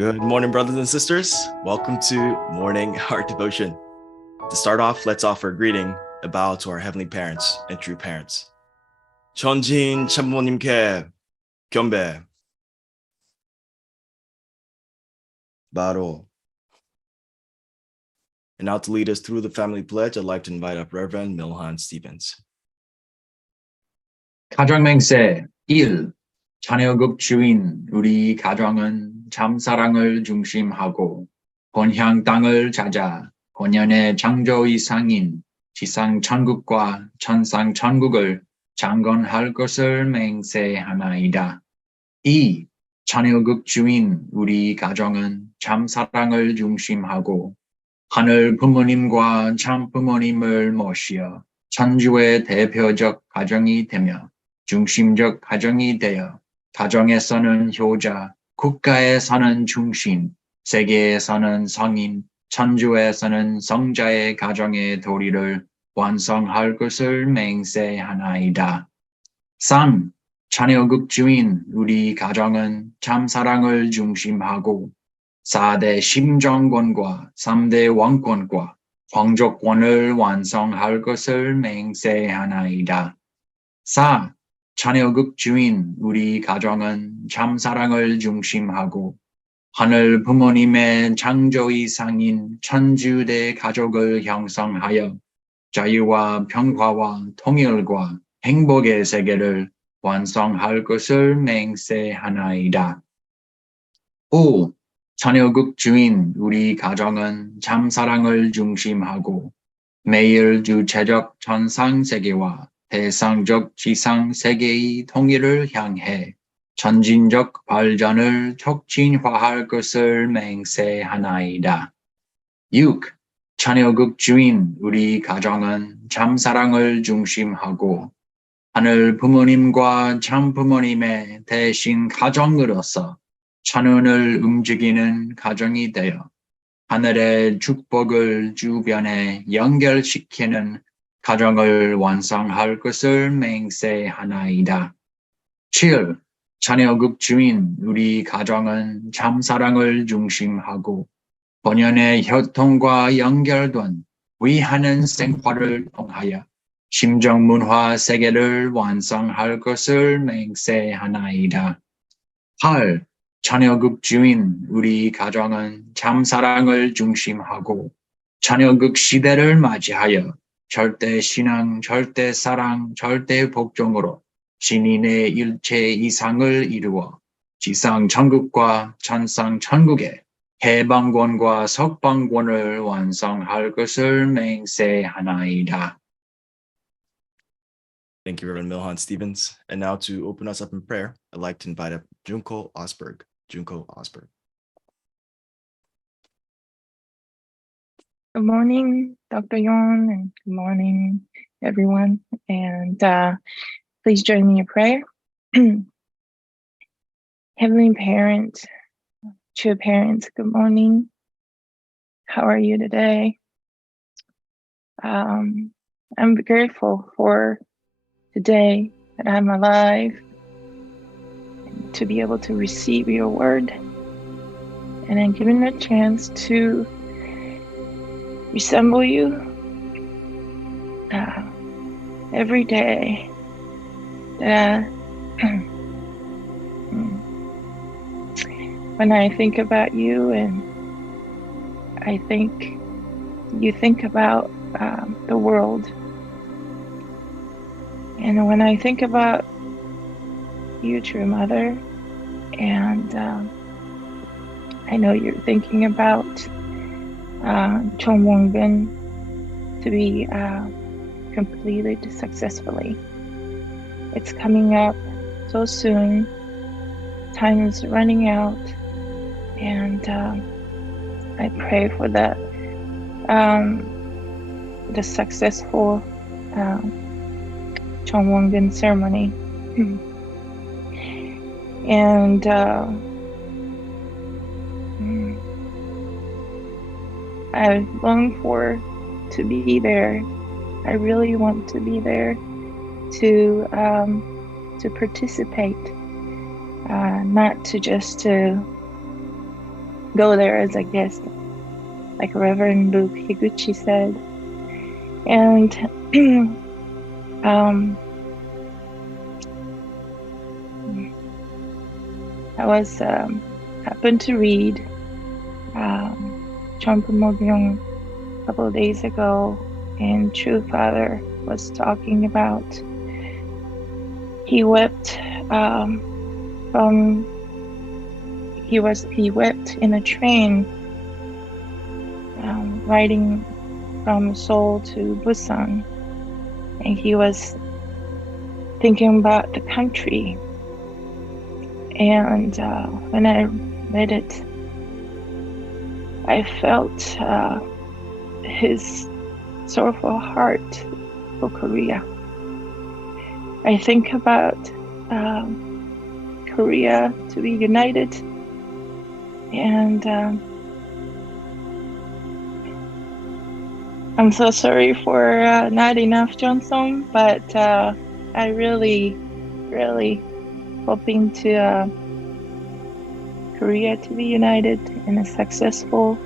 Good morning, brothers and sisters. Welcome to Morning Heart Devotion. To start off, let's offer a greeting, a bow to our heavenly parents and true parents. 천지인 참부모님께 경배. 바로. And now to lead us through the family pledge, I'd like to invite up Reverend Milhan Stevens. 가정맹세 1. 자녀급 주인 우리 가정은 참사랑을 중심하고 본향 땅을 찾아 본연의 창조 이상인 지상 천국과 천상 천국을 창건할 것을 맹세하나이다. 2. 자녀급 주인 우리 가정은 참사랑을 중심하고 하늘 부모님과 참 부모님을 모시어 천주의 대표적 가정이 되며 중심적 가정이 되어 가정에서는 효자, 국가에서는 중심, 세계에서는 성인, 천주에서는 성자의 가정의 도리를 완성할 것을 맹세하나이다. 3. 자녀급 주인 우리 가정은 참사랑을 중심하고 4대 심정권과 3대 왕권과皇족권을 완성할 것을 맹세하나이다. 4. 자녀급 주인 우리 가정은 참사랑을 중심하고 하늘 부모님의 창조 이상인 천주대 가족을 형성하여 자유와 평화와 통일과 행복의 세계를 완성할 것을 맹세하나이다. 5. 자녀급 주인 우리 가정은 참사랑을 중심하고 매일 주체적 천상세계와 대상적 지상세계의 통일을 향해 전진적 발전을 촉진화할 것을 맹세하나이다. 6. 자녀급 주인 우리 가정은 참사랑을 중심하고 하늘 부모님과 참 부모님의 대신 가정으로서 천운을 움직이는 가정이 되어 하늘의 축복을 주변에 연결시키는 가정을 완성할 것을 맹세하나이다. 7. 자녀급 주인 우리 가정은 참사랑을 중심하고 본연의 혈통과 연결된 위하는 생활을 통하여 심정문화 세계를 완성할 것을 맹세하나이다. 8. 자녀급 주인 우리 가정은 참사랑을 중심하고 자녀급 시대를 맞이하여 절대 신앙, 절대 사랑, 절대 복종으로 신인의 일체 이상을 이루어 지상 천국과 천상 천국의 해방권과 석방권을 완성할 것을 맹세하나이다. Thank you, Reverend Milhan Stevens. And now to open us up in prayer, I'd like to invite up Junko Osberg. Junko Osberg. Good morning, Dr. Yong, and good morning, everyone. And please join me in prayer. Heavenly Parent, true parents, good morning. How are you today? I'm grateful for today that I'm alive, to be able to receive your word, and I'm given a chance to resemble you every day. When I think about you, and I think you think about the world, and when I think about you, true mother, and I know you're thinking about Chongwongbin to be completed successfully. It's coming up so soon. Time is running out, and I pray for the successful Chongwongbin ceremony. And I long to be there. I really want to be there to participate, not to just to go there as a guest, like Reverend Luke Higuchi said. And I was happened to read Chompa Mobyung a couple of days ago, and True Father was talking about he wept he wept in a train riding from Seoul to Busan, and he was thinking about the country. And when I read it, I felt his sorrowful heart for Korea. I think about Korea to be united, and I'm so sorry for not enough Johnson, but I really hoping to Korea to be united and a successful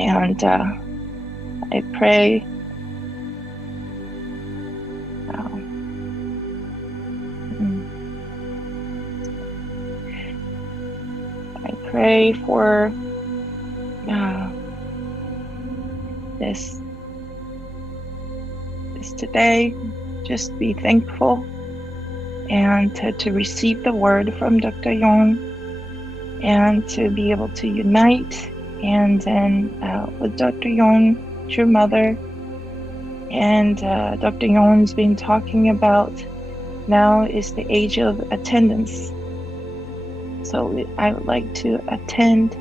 and I pray for this today. Just be thankful and to receive the word from Dr. Yong, and to be able to unite, and then with Dr. Yong, true mother, and Dr. Yong's been talking about now is the age of attendance. So I would like to attend,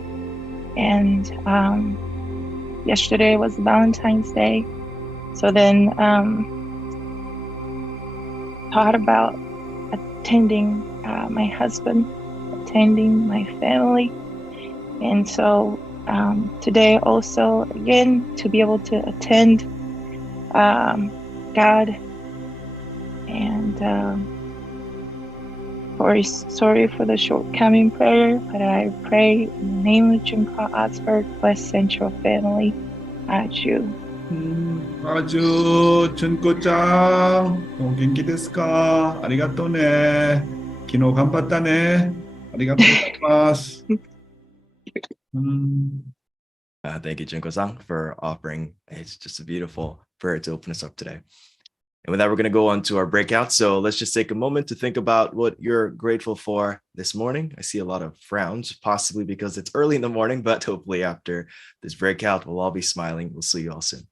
and yesterday was Valentine's Day, so then thought about attending my husband, attending my family, and so today also again to be able to attend God, and sorry for the shortcoming prayer, but I pray in the name of Junko Osberg, bless Central family. Aju. 아주 준꼬짱 genki desu ka? 아리가또ね. 昨日頑張ったね. 아리가또 gozaimasu. Thank you, Junko-san, for offering. It's just a beautiful prayer to open us up today. And with that, we're going to go on to our breakout. So let's just take a moment to think about what you're grateful for this morning. I see a lot of frowns, possibly because it's early in the morning, but hopefully after this breakout, we'll all be smiling. We'll see you all soon.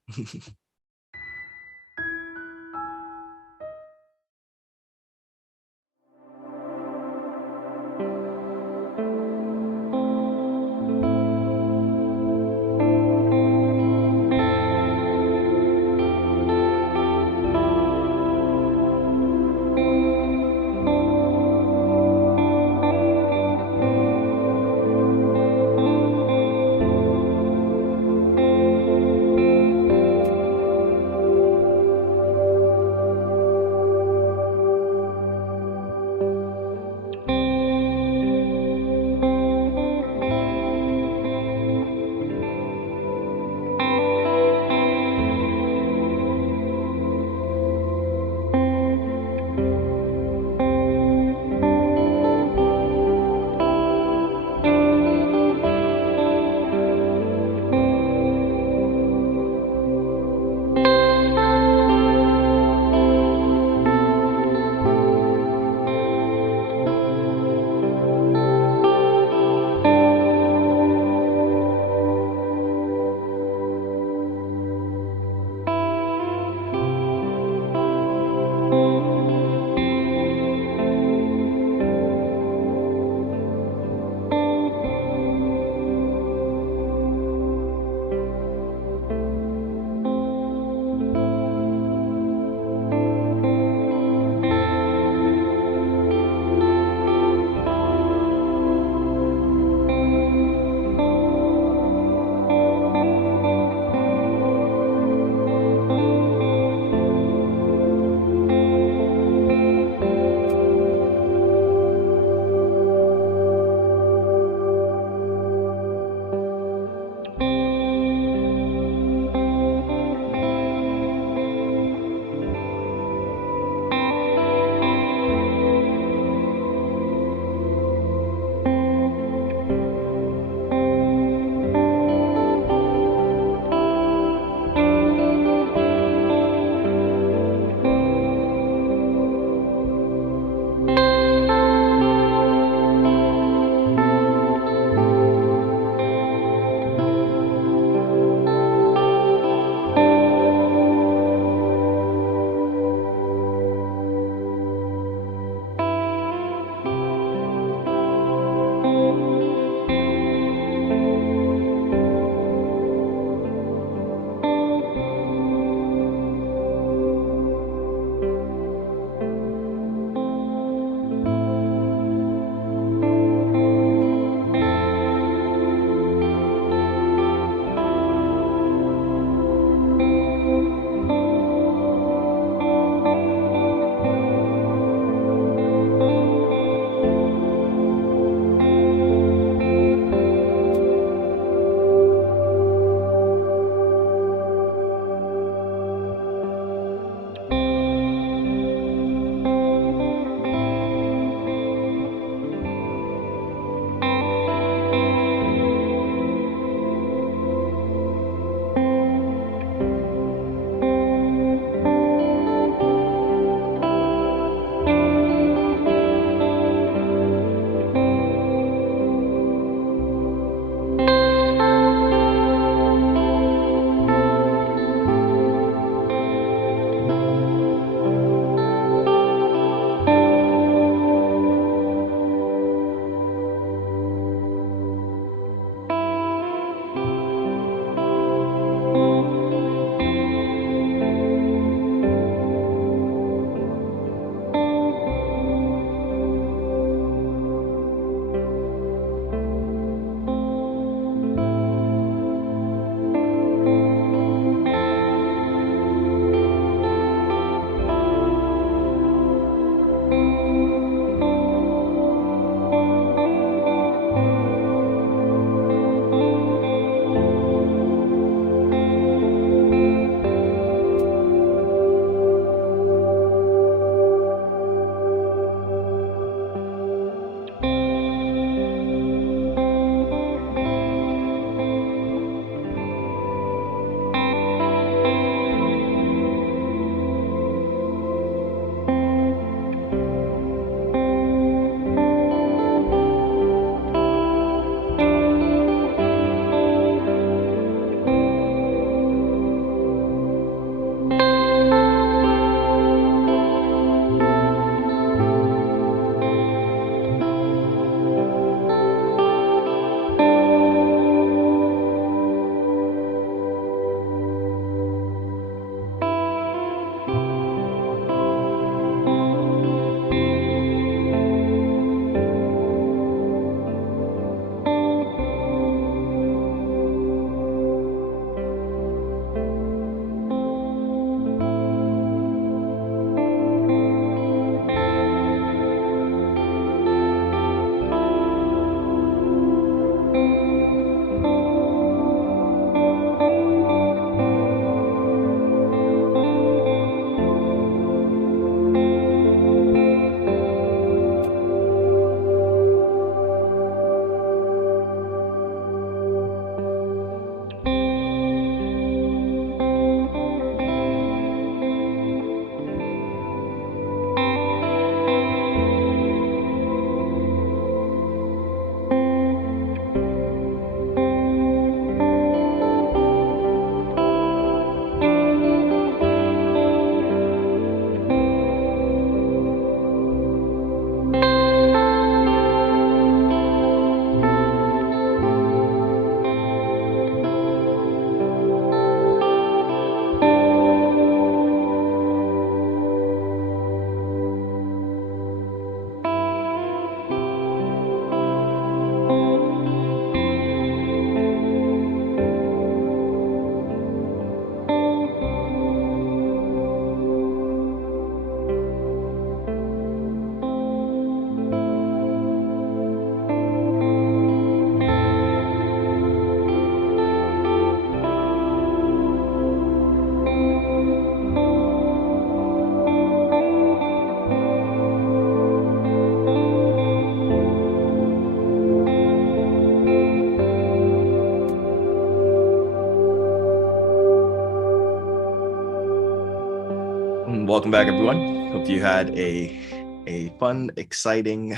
Welcome back, everyone. Hope you had a fun, exciting,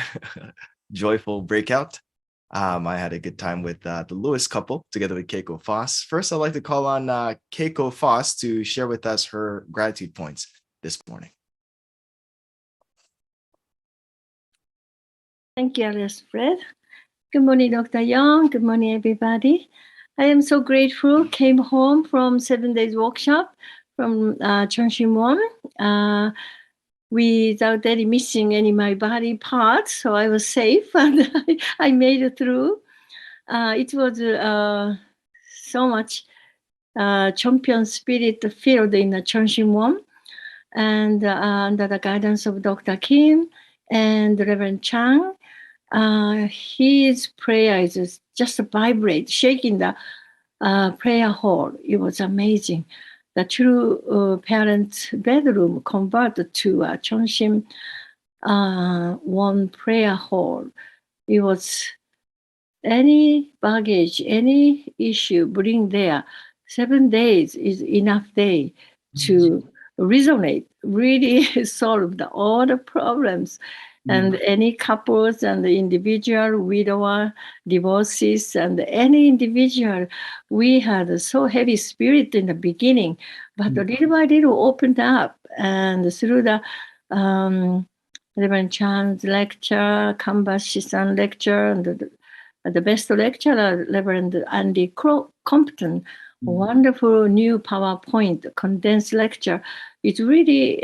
joyful breakout. I had a good time with the Lewis couple together with Keiko Foss. First, I'd like to call on Keiko Foss to share with us her gratitude points this morning. Thank you, Alice Fred. Good morning, Dr. Yong. Good morning, everybody. I am so grateful. Came home from 7 days workshop from Cheongshim-won without any missing any my body parts, so I was safe and I made it through. It was so much champion spirit filled in the Cheongshim-won, and under the guidance of Dr. Kim and Reverend Chang. His prayer is just vibrate, shaking the prayer hall. It was amazing. The true parents' bedroom converted to a Cheongshim one prayer hall. It was any baggage, any issue, bring there. 7 days is enough day to resonate, really solve all the problems. And any couples and the individual, widower, divorces, and any individual, we had so heavy spirit in the beginning, but little by little opened up. And through the Reverend Chan's lecture, Kamba-Shisan lecture, and the best lecturer, Reverend Andy Compton, wonderful new PowerPoint condensed lecture. It really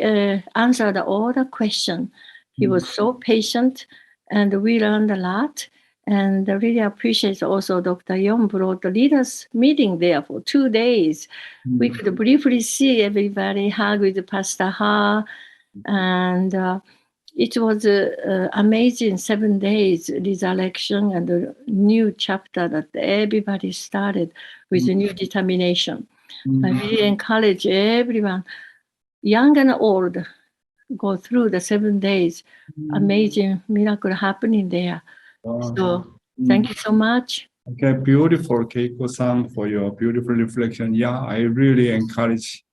answered all the questions. He was so patient, and we learned a lot. And I really appreciate also Dr. Yong brought the leaders meeting there for 2 days. We could briefly see everybody, hug with Pastor Ha, and it was amazing 7 days resurrection and a new chapter that everybody started with a new determination. I really encourage everyone, young and old, go through the 7 days. Amazing miracle happening there. So thank you so much. Okay, beautiful, Keiko-san, for your beautiful reflection. Yeah, I really encourage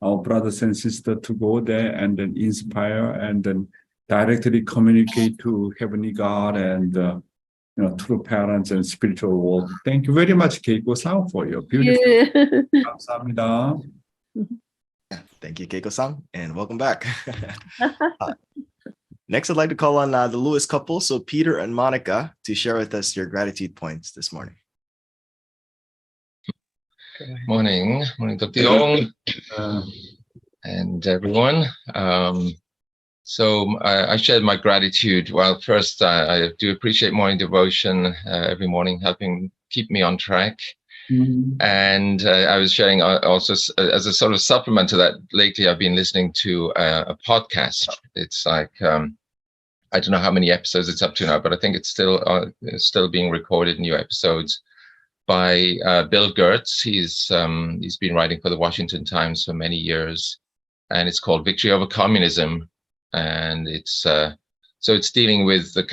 our brothers and sisters to go there and then inspire and then directly communicate to Heavenly God and true parents and spiritual world. Thank you very much, Keiko-san, for your beautiful. 감사합니다. Thank you, Keiko-san, and welcome back. Next, I'd like to call on the Lewis couple, so Peter and Monica, to share with us your gratitude points this morning. Morning, Dr. Yong, and everyone. So I shared my gratitude. Well, first, I do appreciate morning devotion every morning, helping keep me on track. And I was sharing also as a sort of supplement to that, lately I've been listening to a podcast. It's like, I don't know how many episodes it's up to now, but I think it's still being recorded, new episodes by Bill Gertz. He's been writing for the Washington Times for many years, and it's called Victory Over Communism. And it's so it's dealing with the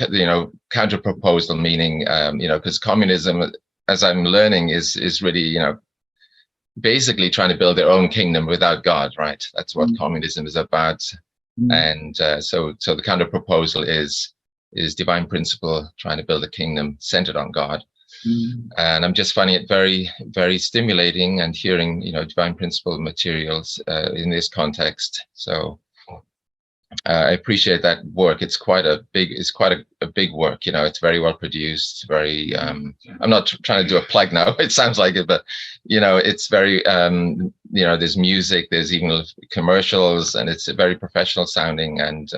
counter proposal, meaning because communism, as I'm learning, is really basically trying to build their own kingdom without God, right? That's what communism is about. And so the counter proposal is divine principle, trying to build a kingdom centered on God. And I'm just finding it very, very stimulating and hearing divine principle materials in this context. So I appreciate that work. It's quite a big work. It's very well produced. Very. I'm not trying to do a plug now. It sounds like it, but it's very. There's music. There's even commercials, and it's very professional sounding. And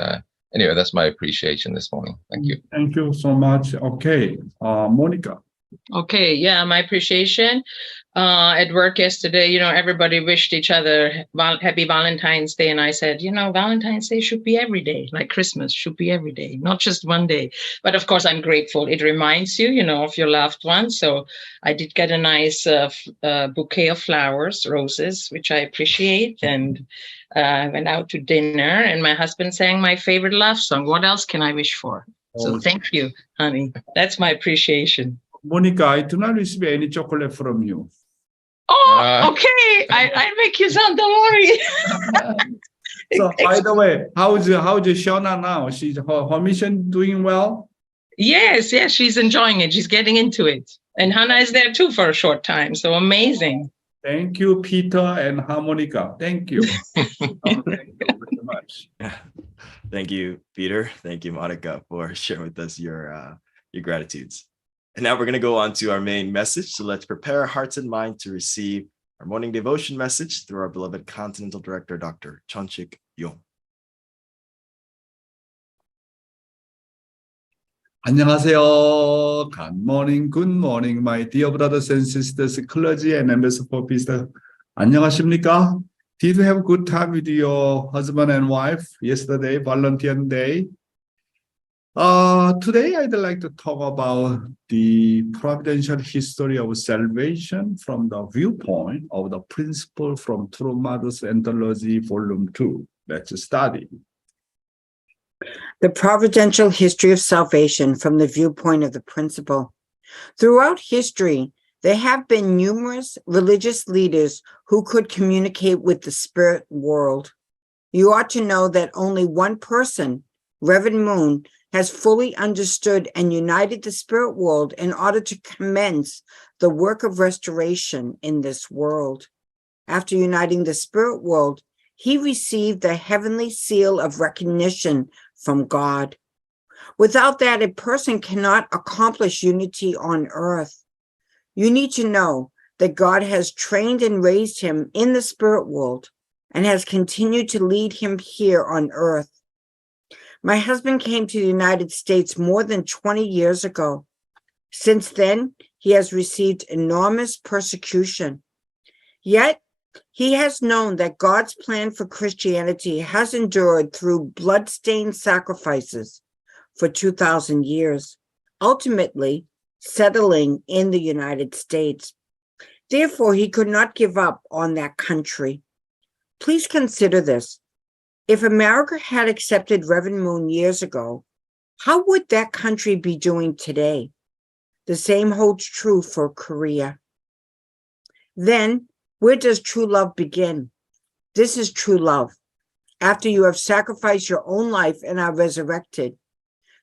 anyway, that's my appreciation this morning. Thank you. Thank you so much. Okay, Monica. Okay, yeah, my appreciation. At work yesterday, everybody wished each other happy Valentine's Day. And I said, Valentine's Day should be every day, like Christmas should be every day, not just one day. But of course, I'm grateful. It reminds you, of your loved ones. So I did get a nice bouquet of flowers, roses, which I appreciate. And I went out to dinner and my husband sang my favorite love song. What else can I wish for? So thank you, honey. That's my appreciation. Monica, I do not receive any chocolate from you. Oh, okay. I'll make you some. Don't worry. So, by the way, how's Shauna now? She's her mission doing well? Yes, she's enjoying it. She's getting into it. And Hannah is there too for a short time. So amazing. Thank you, Peter and Harmonica. Thank you. Thank you very much. Thank you, Peter. Thank you, Monica, for sharing with us your gratitudes. And now we're going to go on to our main message. So let's prepare our hearts and mind to receive our morning devotion message through our beloved Continental Director, Dr. Chonchik Yong. 안녕하세요. Good morning, my dear brothers and sisters, clergy and members of peace. 안녕하십니까? Did you have a good time with your husband and wife yesterday, Valentine's Day? Today I'd like to talk about the providential history of salvation from the viewpoint of the principle from True Mother's Anthology, Volume 2. Let's study. The providential history of salvation from the viewpoint of the principle. Throughout history, there have been numerous religious leaders who could communicate with the spirit world. You ought to know that only one person, Reverend Moon, has fully understood and united the spirit world in order to commence the work of restoration in this world. After uniting the spirit world, he received the heavenly seal of recognition from God. Without that, a person cannot accomplish unity on earth. You need to know that God has trained and raised him in the spirit world and has continued to lead him here on earth. My husband came to the United States more than 20 years ago. Since then, he has received enormous persecution. Yet, he has known that God's plan for Christianity has endured through blood-stained sacrifices for 2,000 years, ultimately settling in the United States. Therefore, he could not give up on that country. Please consider this. If America had accepted Reverend Moon years ago, how would that country be doing today? The same holds true for Korea. Then, where does true love begin? This is true love. After you have sacrificed your own life and are resurrected,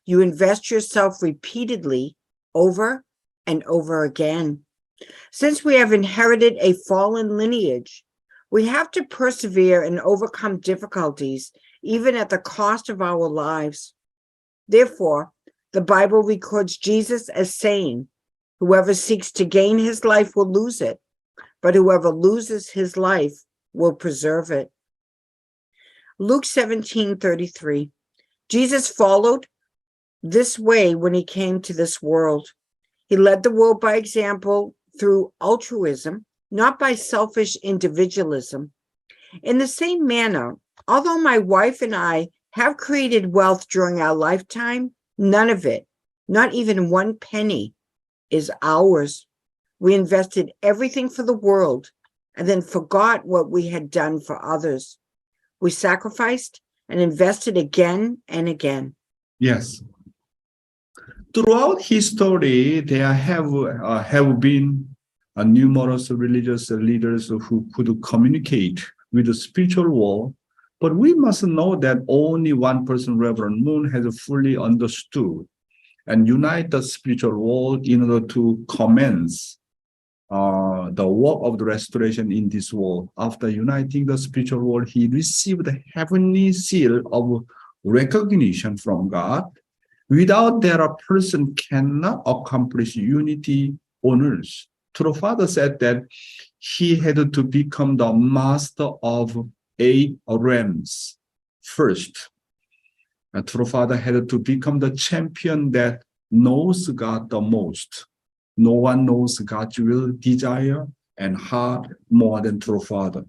you invest yourself repeatedly over and over again. Since we have inherited a fallen lineage, we have to persevere and overcome difficulties, even at the cost of our lives. Therefore, the Bible records Jesus as saying, "Whoever seeks to gain his life will lose it, but whoever loses his life will preserve it." Luke 17:33. Jesus followed this way when he came to this world. He led the world by example through altruism, not by selfish individualism. In the same manner, although my wife and I have created wealth during our lifetime, none of it, not even 1 penny, is ours. We invested everything for the world and then forgot what we had done for others. We sacrificed and invested again and again. Yes. Throughout history, there have been numerous religious leaders who could communicate with the spiritual world, but we must know that only one person, Reverend Moon, has fully understood and unite the spiritual world in order to commence the work of the restoration in this world. After uniting the spiritual world, he received the heavenly seal of recognition from God. Without that, a person cannot accomplish unity on earth. True Father said that he had to become the master of 8 realms first. And True Father had to become the champion that knows God the most. No one knows God's will, desire, and heart more than True Father.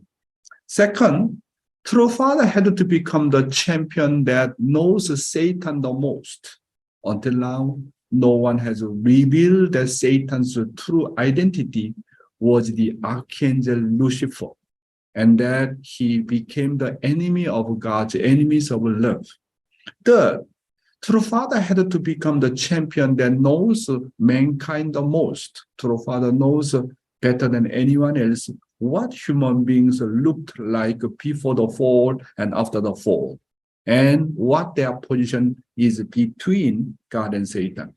Second, True Father had to become the champion that knows Satan the most. Until now, no one has revealed that Satan's true identity was the Archangel Lucifer, and that he became the enemy of God's enemies of love. Third, True Father had to become the champion that knows mankind the most. True Father knows better than anyone else what human beings looked like before the fall and after the fall, and what their position is between God and Satan.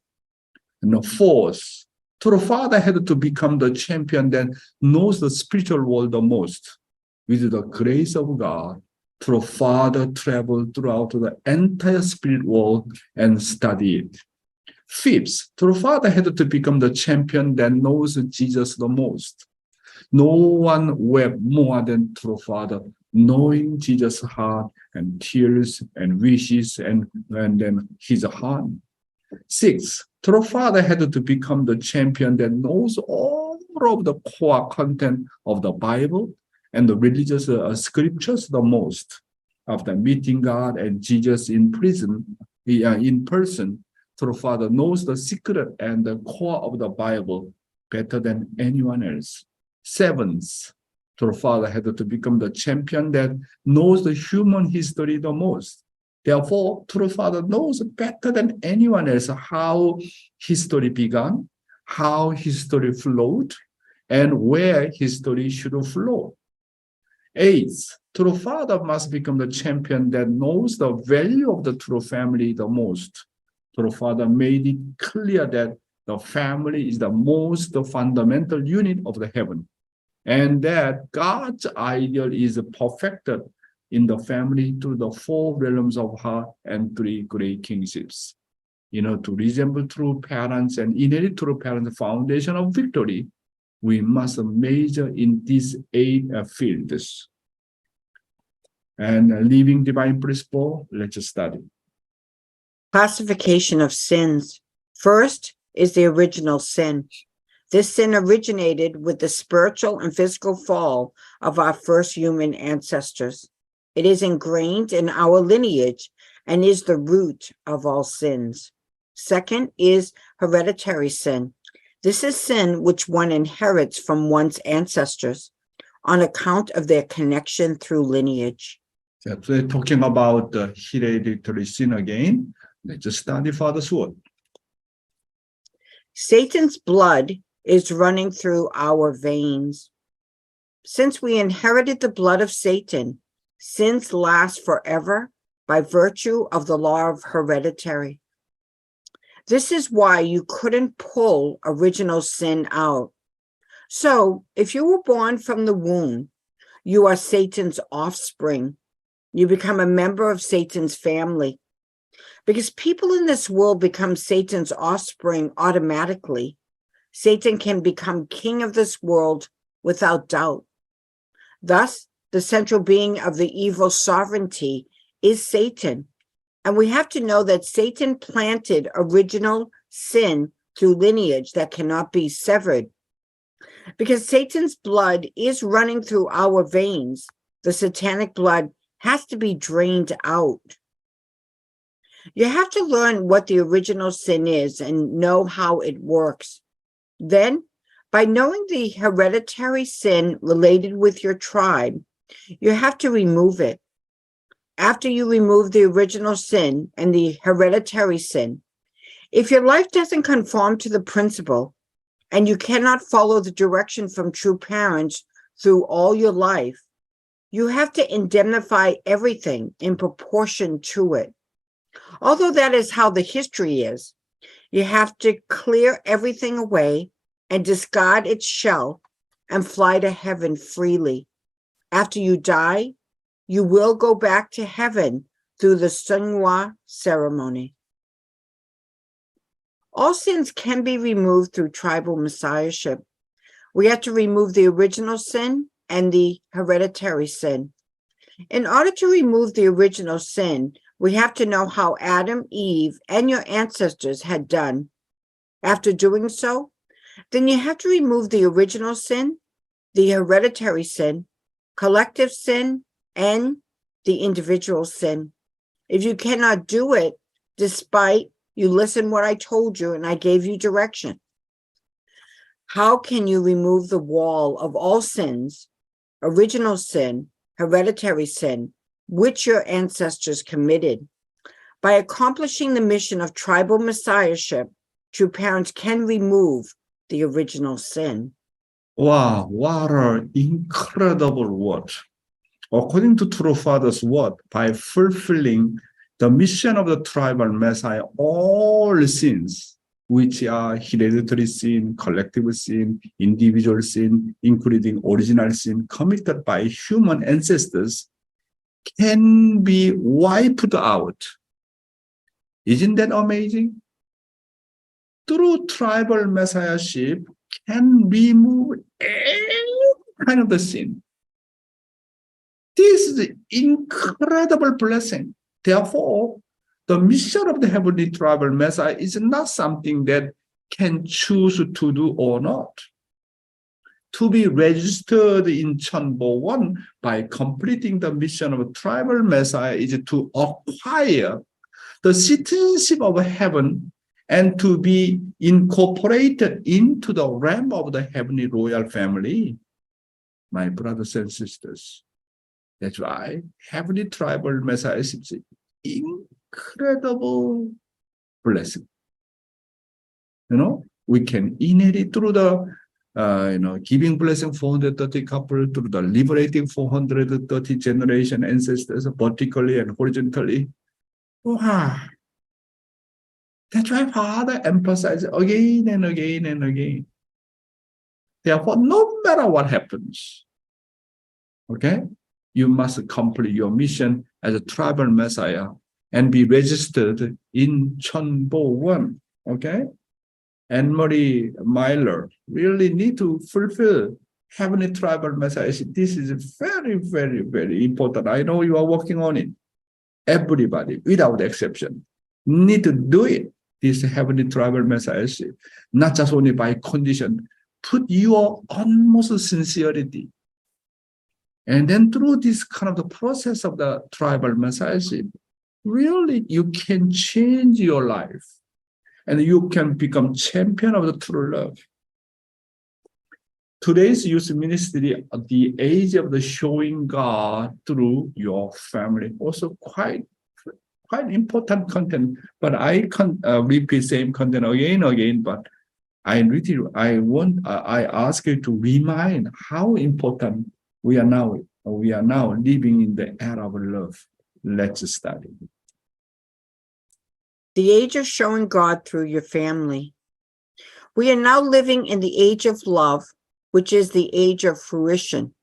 And the fourth, so the Father had to become the champion that knows the spiritual world the most. With the grace of God, the Father traveled throughout the entire spirit world and studied it. Fifth, the Father had to become the champion that knows Jesus the most. No one wept more than the Father, knowing Jesus' heart and tears and wishes and then his heart. Sixth, the Father had to become the champion that knows all of the core content of the Bible and the religious scriptures the most. After meeting God and Jesus in person, the Father knows the secret and the core of the Bible better than anyone else. Seventh, the Father had to become the champion that knows the human history the most. Therefore, the Father knows better than anyone else how history began, how history flowed, and where history should flow. Eighth, the Father must become the champion that knows the value of the true family the most. The Father made it clear that the family is the most fundamental unit of the heaven, and that God's ideal is perfected in the family through the four realms of heart and three great kingships. To resemble true parents and inherit true parents' foundation of victory, we must major in these 8 fields. And living divine principle, let's study. Classification of sins. First is the original sin. This sin originated with the spiritual and physical fall of our first human ancestors. It is ingrained in our lineage and is the root of all sins. Second is hereditary sin. This is sin which one inherits from one's ancestors on account of their connection through lineage. So we're talking about the hereditary sin again. Let's study Father's word. Satan's blood is running through our veins. Since we inherited the blood of Satan, sins last forever by virtue of the law of hereditary. This is why you couldn't pull original sin out. So, if you were born from the womb, you are Satan's offspring. You become a member of Satan's family. Because people in this world become Satan's offspring automatically, Satan can become king of this world without doubt. Thus, the central being of the evil sovereignty is Satan. And we have to know that Satan planted original sin through lineage that cannot be severed. Because Satan's blood is running through our veins, the satanic blood has to be drained out. You have to learn what the original sin is and know how it works. Then, by knowing the hereditary sin related with your tribe, you have to remove it. After you remove the original sin and the hereditary sin, if your life doesn't conform to the principle and you cannot follow the direction from true parents through all your life, you have to indemnify everything in proportion to it. Although that is how the history is, you have to clear everything away and discard its shell and fly to heaven freely. After you die, you will go back to heaven through the Sunwa ceremony. All sins can be removed through tribal messiahship. We have to remove the original sin and the hereditary sin. In order to remove the original sin, we have to know how Adam, Eve, and your ancestors had done. After doing so, then you have to remove the original sin, the hereditary sin, collective sin, and the individual sin. If you cannot do it, despite you listen what I told you and I gave you direction, how can you remove the wall of all sins, original sin, hereditary sin, which your ancestors committed? By accomplishing the mission of tribal messiahship, true parents can remove the original sin. Wow, what an incredible word. According to True Father's word, by fulfilling the mission of the tribal Messiah, all sins, which are hereditary sin, collective sin, individual sin, including original sin committed by human ancestors, can be wiped out. Isn't that amazing? Through tribal messiahship can remove any kind of the sin. This is an incredible blessing. Therefore, the mission of the heavenly tribal messiah is not something that can choose to do or not. To be registered in Chonbo 1 by completing the mission of a tribal messiah is to acquire the citizenship of heaven and to be incorporated into the realm of the heavenly royal family. My brothers and sisters, that's why heavenly tribal messiah is an incredible blessing. We can inherit through the giving blessing 430 couple, through the liberating 430 generation ancestors, vertically and horizontally. Wow. That's why Father emphasizes again and again and again. Therefore, no matter what happens, okay, you must complete your mission as a tribal messiah and be registered in Chonbo 1, okay? Anne-Marie Myler really need to fulfill heavenly tribal messiahship. This is very, very, very important. I know you are working on it. Everybody, without exception, need to do it. This heavenly tribal messiahship, not just only by condition. Put your utmost sincerity. And then through this kind of the process of the tribal messiahship, really you can change your life and you can become champion of the true love. Today's youth ministry at the age of the showing God through your family, also quite important content, but I can't repeat same content again and again, but I ask you to remind how important we are now living in the era of love. Let's study. The age of showing God through your family. We are now living in the age of love, which is the age of fruition.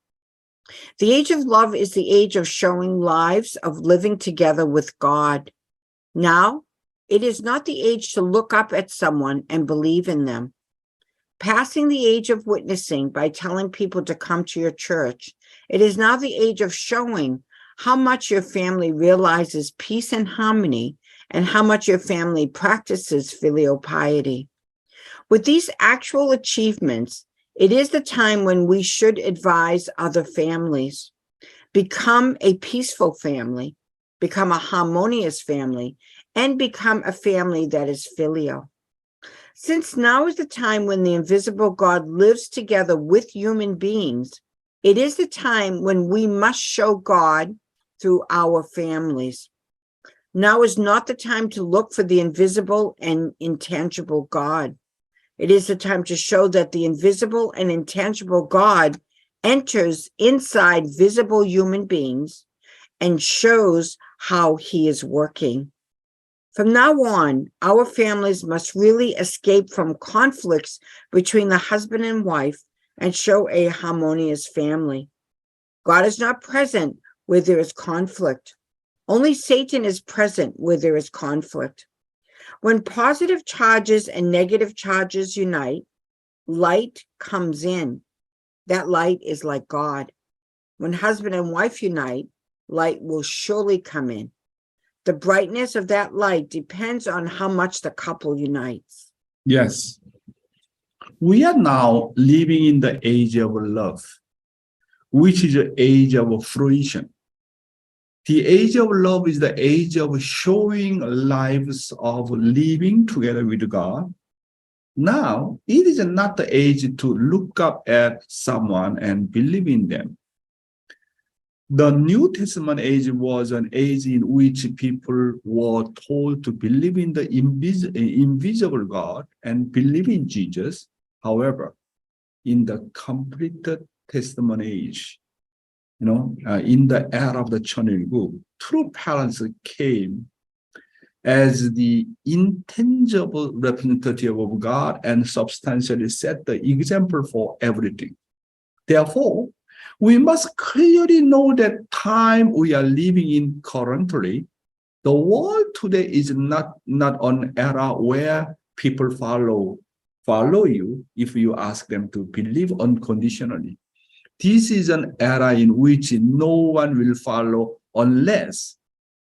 The age of love is the age of showing lives of living together with God. Now, it is not the age to look up at someone and believe in them. Passing the age of witnessing by telling people to come to your church, it is now the age of showing how much your family realizes peace and harmony and how much your family practices filial piety. With these actual achievements, it is the time when we should advise other families. Become a peaceful family, become a harmonious family, and become a family that is filial. Since now is the time when the invisible God lives together with human beings, it is the time when we must show God through our families. Now is not the time to look for the invisible and intangible God. It is the time to show that the invisible and intangible God enters inside visible human beings and shows how he is working. From now on, our families must really escape from conflicts between the husband and wife and show a harmonious family. God is not present where there is conflict. Only Satan is present where there is conflict. When positive charges and negative charges unite, light comes in. That light is like God. When husband and wife unite, light will surely come in. The brightness of that light depends on how much the couple unites. Yes. We are now living in the age of love, which is the age of fruition. The age of love is the age of showing lives of living together with God. Now, it is not the age to look up at someone and believe in them. The New Testament age was an age in which people were told to believe in the invisible God and believe in Jesus. However, in the completed testimony age. In the era of the 천일국, true parents came as the intangible representative of God and substantially set the example for everything. Therefore, we must clearly know that time we are living in currently, the world today is not an era where people follow you if you ask them to believe unconditionally. This is an era in which no one will follow unless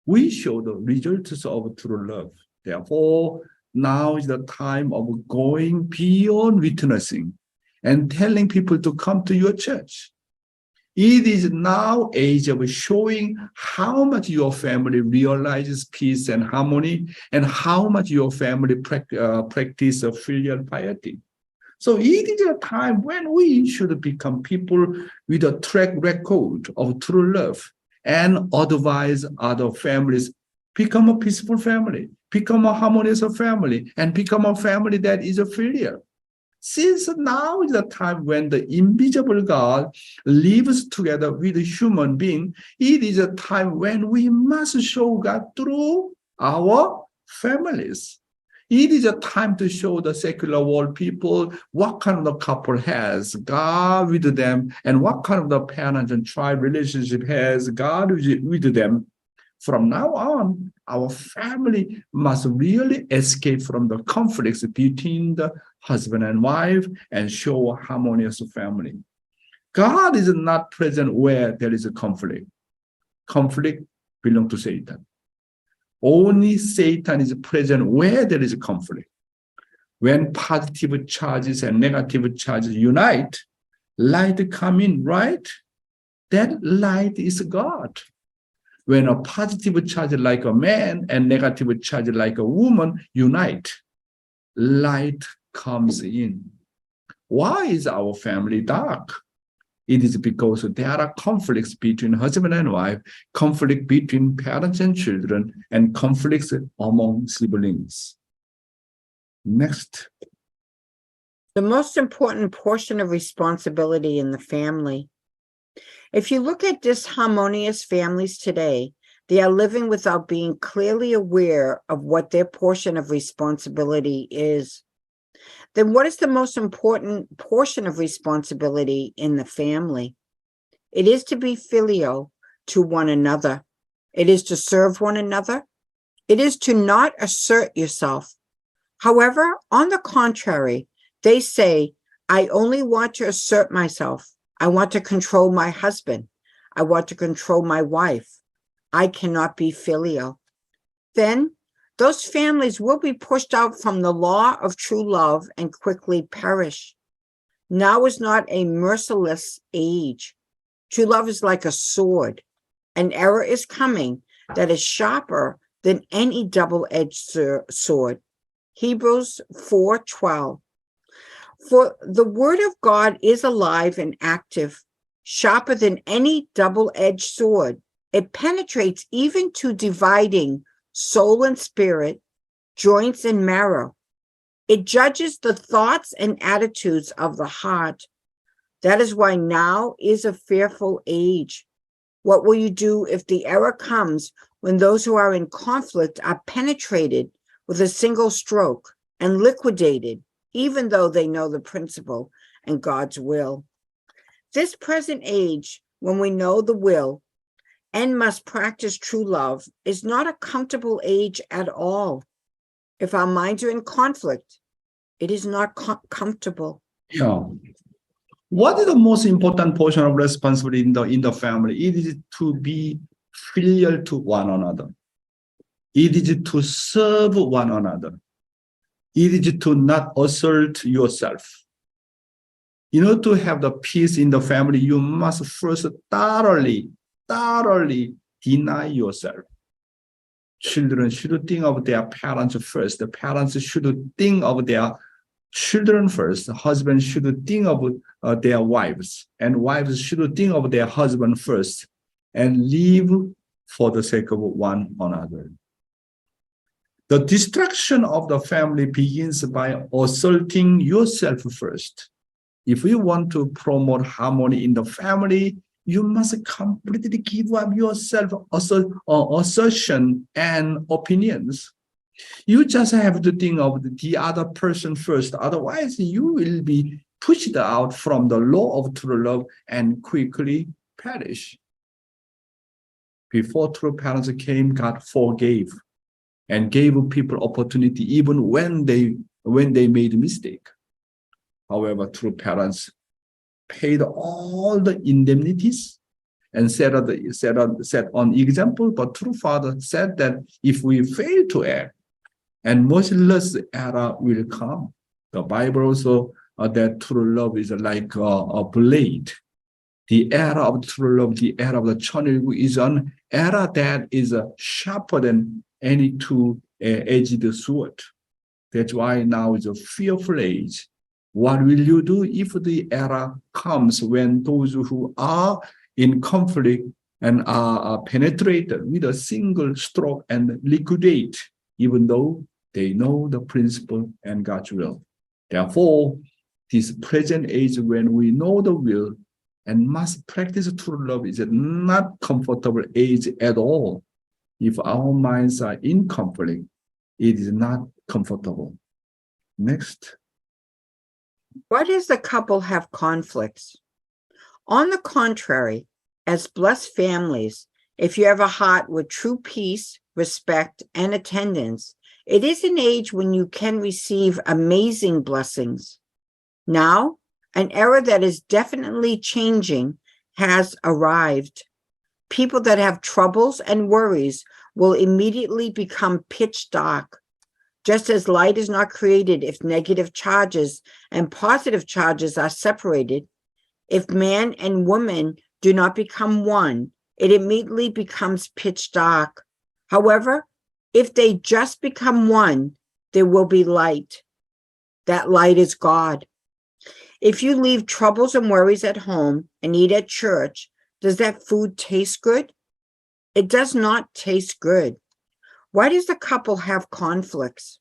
we show the results of true love. Therefore, now is the time of going beyond witnessing and telling people to come to your church. It is now age of showing how much your family realizes peace and harmony and how much your family practice of filial piety. So it is a time when we should become people with a track record of true love and advise other families, become a peaceful family, become a harmonious family, and become a family that is a filial. Since now is the time when the invisible God lives together with a human being, it is a time when we must show God through our families. It is a time to show the secular world people what kind of the couple has God with them and what kind of the parent and child relationship has God with them. From now on, our family must really escape from the conflicts between the husband and wife and show a harmonious family. God is not present where there is a conflict. Conflict belongs to Satan. Only Satan is present where there is a conflict. When positive charges and negative charges unite, light come in, right? That light is God. When a positive charge like a man and negative charge like a woman unite, light comes in. Why is our family dark? It is because there are conflicts between husband and wife, conflict between parents and children, and conflicts among siblings. Next. The most important portion of responsibility in the family. If you look at disharmonious families today, they are living without being clearly aware of what their portion of responsibility is. Then what is the most important portion of responsibility in the family? It is to be filial to one another. It is to serve one another. It is to not assert yourself. However, on the contrary, they say, I only want to assert myself. I want to control my husband. I want to control my wife. I cannot be filial. Then those families will be pushed out from the law of true love and quickly perish. Now is not a merciless age. True love is like a sword. An era is coming that is sharper than any double-edged sword. Hebrews 4:12. For the word of God is alive and active, sharper than any double-edged sword. It penetrates even to dividing soul and spirit, joints and marrow. It judges the thoughts and attitudes of the heart. That is why now is a fearful age. What will you do if the era comes when those who are in conflict are penetrated with a single stroke and liquidated, even though they know the principle and God's will? This present age, when we know the will and must practice true love, is not a comfortable age at all. If our minds are in conflict, it is not comfortable. Yeah. What is the most important portion of responsibility in the family? It is to be filial to one another. It is to serve one another. It is to not assert yourself. In order to have the peace in the family, you must first thoroughly deny yourself. Children should think of their parents first. The parents should think of their children first. The husbands should think of their wives, and wives should think of their husband first and live for the sake of one another. The destruction of the family begins by assaulting yourself first. If you want to promote harmony in the family, you must completely give up yourself assertion and opinions. You just have to think of the other person first. Otherwise, you will be pushed out from the law of true love and quickly perish. Before true parents came, God forgave and gave people opportunity even when they made a mistake. However, true parents paid all the indemnities and set on example. But true father said that if we fail to act, and merciless era will come. The Bible also that true love is like a blade. The era of true love, the era of the Chonil is an era that is sharper than any two-edged sword. That's why now is a fearful age. What will you do if the era comes when those who are in conflict and are penetrated with a single stroke and liquidate, even though they know the principle and God's will? Therefore, this present age when we know the will and must practice true love is not comfortable age at all. If our minds are in conflict, it is not comfortable. Next. Why does the couple have conflicts? On the contrary, as blessed families, if you have a heart with true peace, respect, and attendance, it is an age when you can receive amazing blessings. Now, an era that is definitely changing has arrived. People that have troubles and worries will immediately become pitch dark. Just as light is not created if negative charges and positive charges are separated, if man and woman do not become one, it immediately becomes pitch dark. However, if they just become one, there will be light. That light is God. If you leave troubles and worries at home and eat at church, does that food taste good? It does not taste good. Why does the couple have conflicts?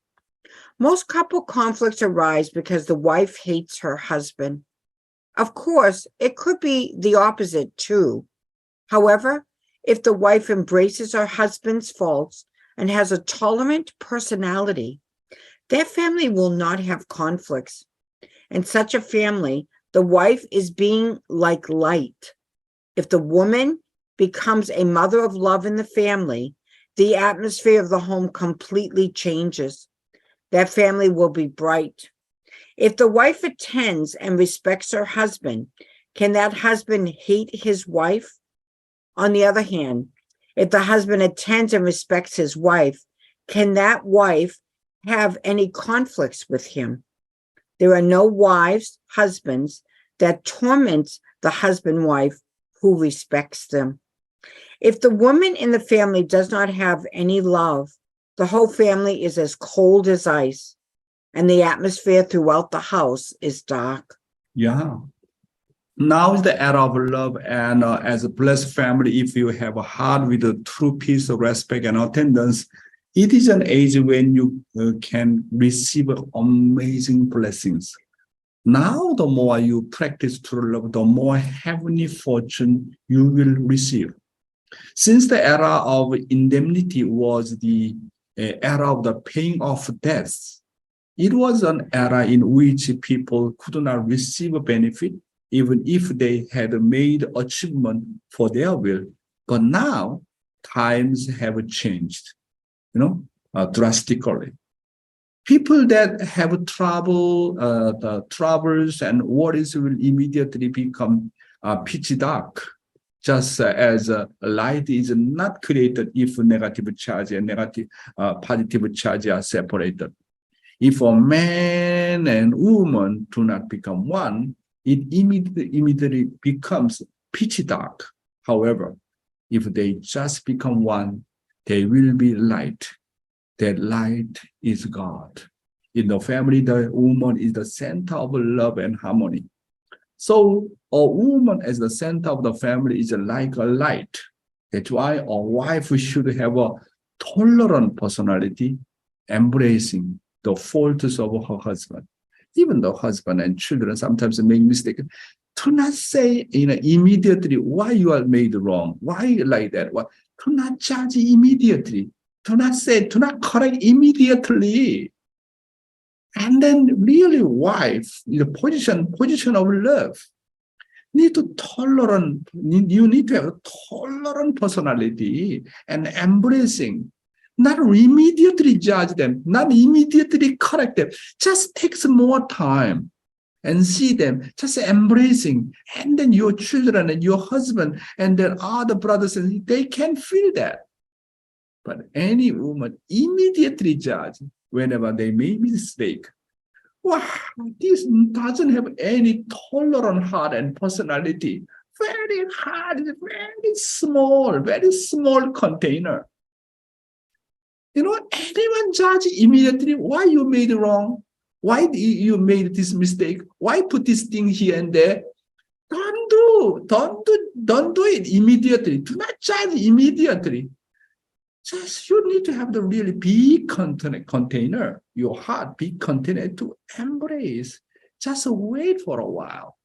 Most couple conflicts arise because the wife hates her husband. Of course, it could be the opposite too. However, if the wife embraces her husband's faults and has a tolerant personality, that family will not have conflicts. In such a family, the wife is being like light. If the woman becomes a mother of love in the family, the atmosphere of the home completely changes. That family will be bright. If the wife attends and respects her husband, can that husband hate his wife? On the other hand, if the husband attends and respects his wife, can that wife have any conflicts with him? There are no wives, husbands that torment the husband-wife who respects them. If the woman in the family does not have any love, the whole family is as cold as ice, and the atmosphere throughout the house is dark. Yeah. Now is the era of love, and as a blessed family, if you have a heart with a true peace, respect, and attendance, it is an age when you can receive amazing blessings. Now, the more you practice true love, the more heavenly fortune you will receive. Since the era of indemnity was the era of the paying off debts, it was an era in which people could not receive a benefit even if they had made achievement for their will. But now, times have changed, drastically. People that have trouble, the troubles and worries will immediately become pitch dark, just as light is not created if negative charge and positive charge are separated. If a man and woman do not become one, it immediately becomes pitch dark. However, if they just become one, they will be light. That light is God. In the family, the woman is the center of love and harmony. So a woman as the center of the family is like a light. That's why a wife should have a tolerant personality, embracing the faults of her husband. even the husband and children sometimes make mistakes. Do not say, immediately why you are made wrong, why you like that. Why? Do not judge immediately. Do not correct immediately. And then really wife, the position of love. You need to have a tolerant personality and embracing. Not immediately judge them, not immediately correct them. Just takes more time and see them, just embracing. And then your children and your husband and then other brothers, and they can feel that. But any woman immediately judge whenever they make mistake. Wow, this doesn't have any tolerant heart and personality. Very hard, very small container. Anyone judge immediately why you made it wrong, why you made this mistake, why put this thing here and there. Don't do it immediately. Do not judge immediately. Just you need to have the really big container, your heart, big container to embrace. Just wait for a while.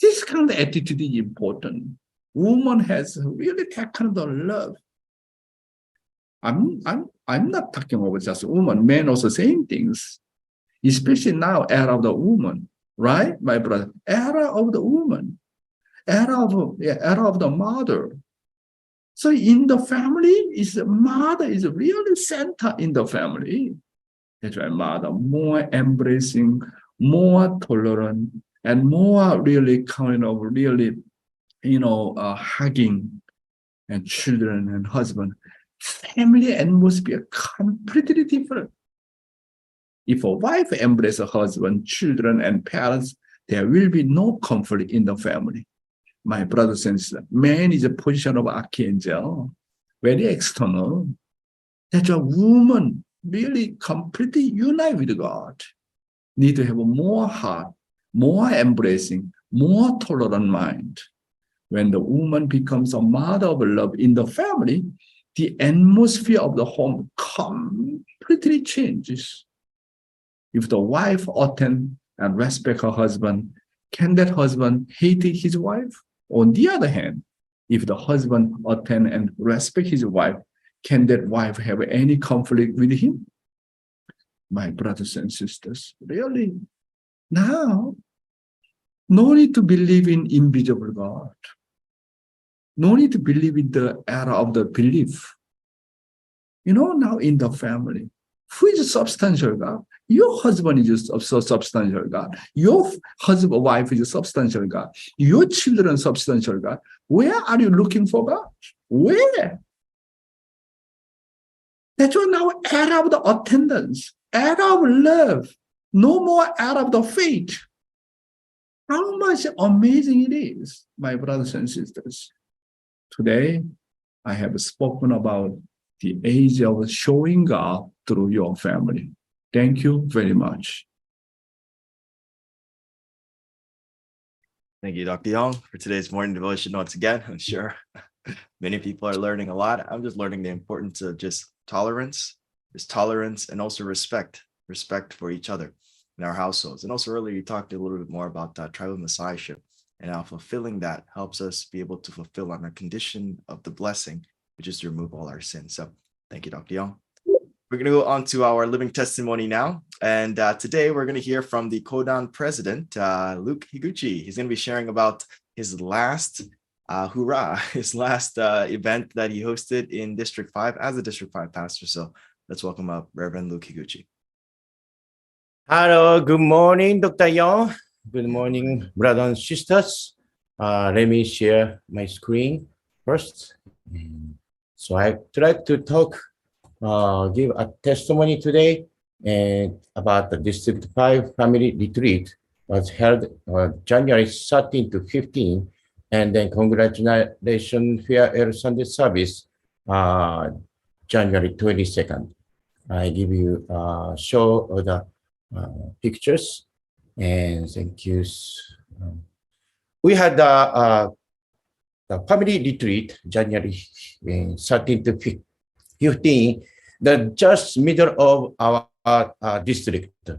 This kind of attitude is important. Woman has really that kind of love. I'm not talking about just woman. Men also saying things, especially now, era of the woman, right, my brother? Era of the woman, era of the mother. So in the family, mother is really center in the family. That's why mother more embracing, more tolerant, and more really kind of really, hugging, and children and husband. Family atmosphere completely different. If a wife embraces her husband, children, and parents, there will be no conflict in the family. My brothers and sisters, man is a position of archangel, very external. That's a woman really completely unite with God. Need to have a more heart, more embracing, more tolerant mind. When the woman becomes a mother of love in the family, the atmosphere of the home completely changes. If the wife attend and respect her husband, can that husband hate his wife? On the other hand, if the husband attend and respect his wife, can that wife have any conflict with him? My brothers and sisters, really, now, no need to believe in invisible God. No need to believe in the era of the belief. Now in the family, who is a substantial God? Your husband is a substantial God. Your wife is a substantial God. Your children substantial God. Where are you looking for God? Where? That's why now era of the attendance, era of love, no more era of the faith. How much amazing it is, my brothers and sisters. Today, I have spoken about the age of showing God through your family. Thank you very much. Thank you, Dr. Yong, for today's morning devotion. Once again, I'm sure many people are learning a lot. I'm just learning the importance of just tolerance, and also respect for each other in our households. And also earlier, you talked a little bit more about tribal messiahship and how fulfilling that helps us be able to fulfill on our condition of the blessing, which is to remove all our sins. So thank you, Dr. Yong. We're going to go on to our living testimony now. And today we're going to hear from the Kodan president, Luke Higuchi. He's going to be sharing about his last event that he hosted in District 5 as a District 5 pastor. So let's welcome up Reverend Luke Higuchi. Hello, good morning, Dr. Yong. Good morning, brothers and sisters. Let me share my screen first. So I try to give a testimony today about the District 5 Family Retreat was held January 13 to 15, and then congratulations farewell Sunday service January 22nd. I give you a show of the pictures, and thank you. We had the family retreat January 13 to 15, the just middle of our district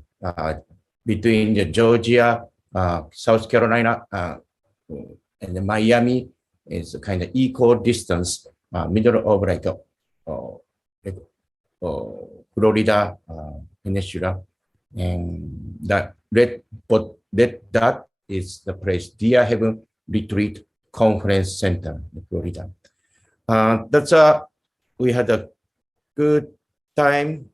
between the Georgia, South Carolina, and the Miami is kind of equal distance, middle of like Florida Peninsula, and that red dot is the place Deer Haven Retreat Conference Center in Florida. That's we had a good time.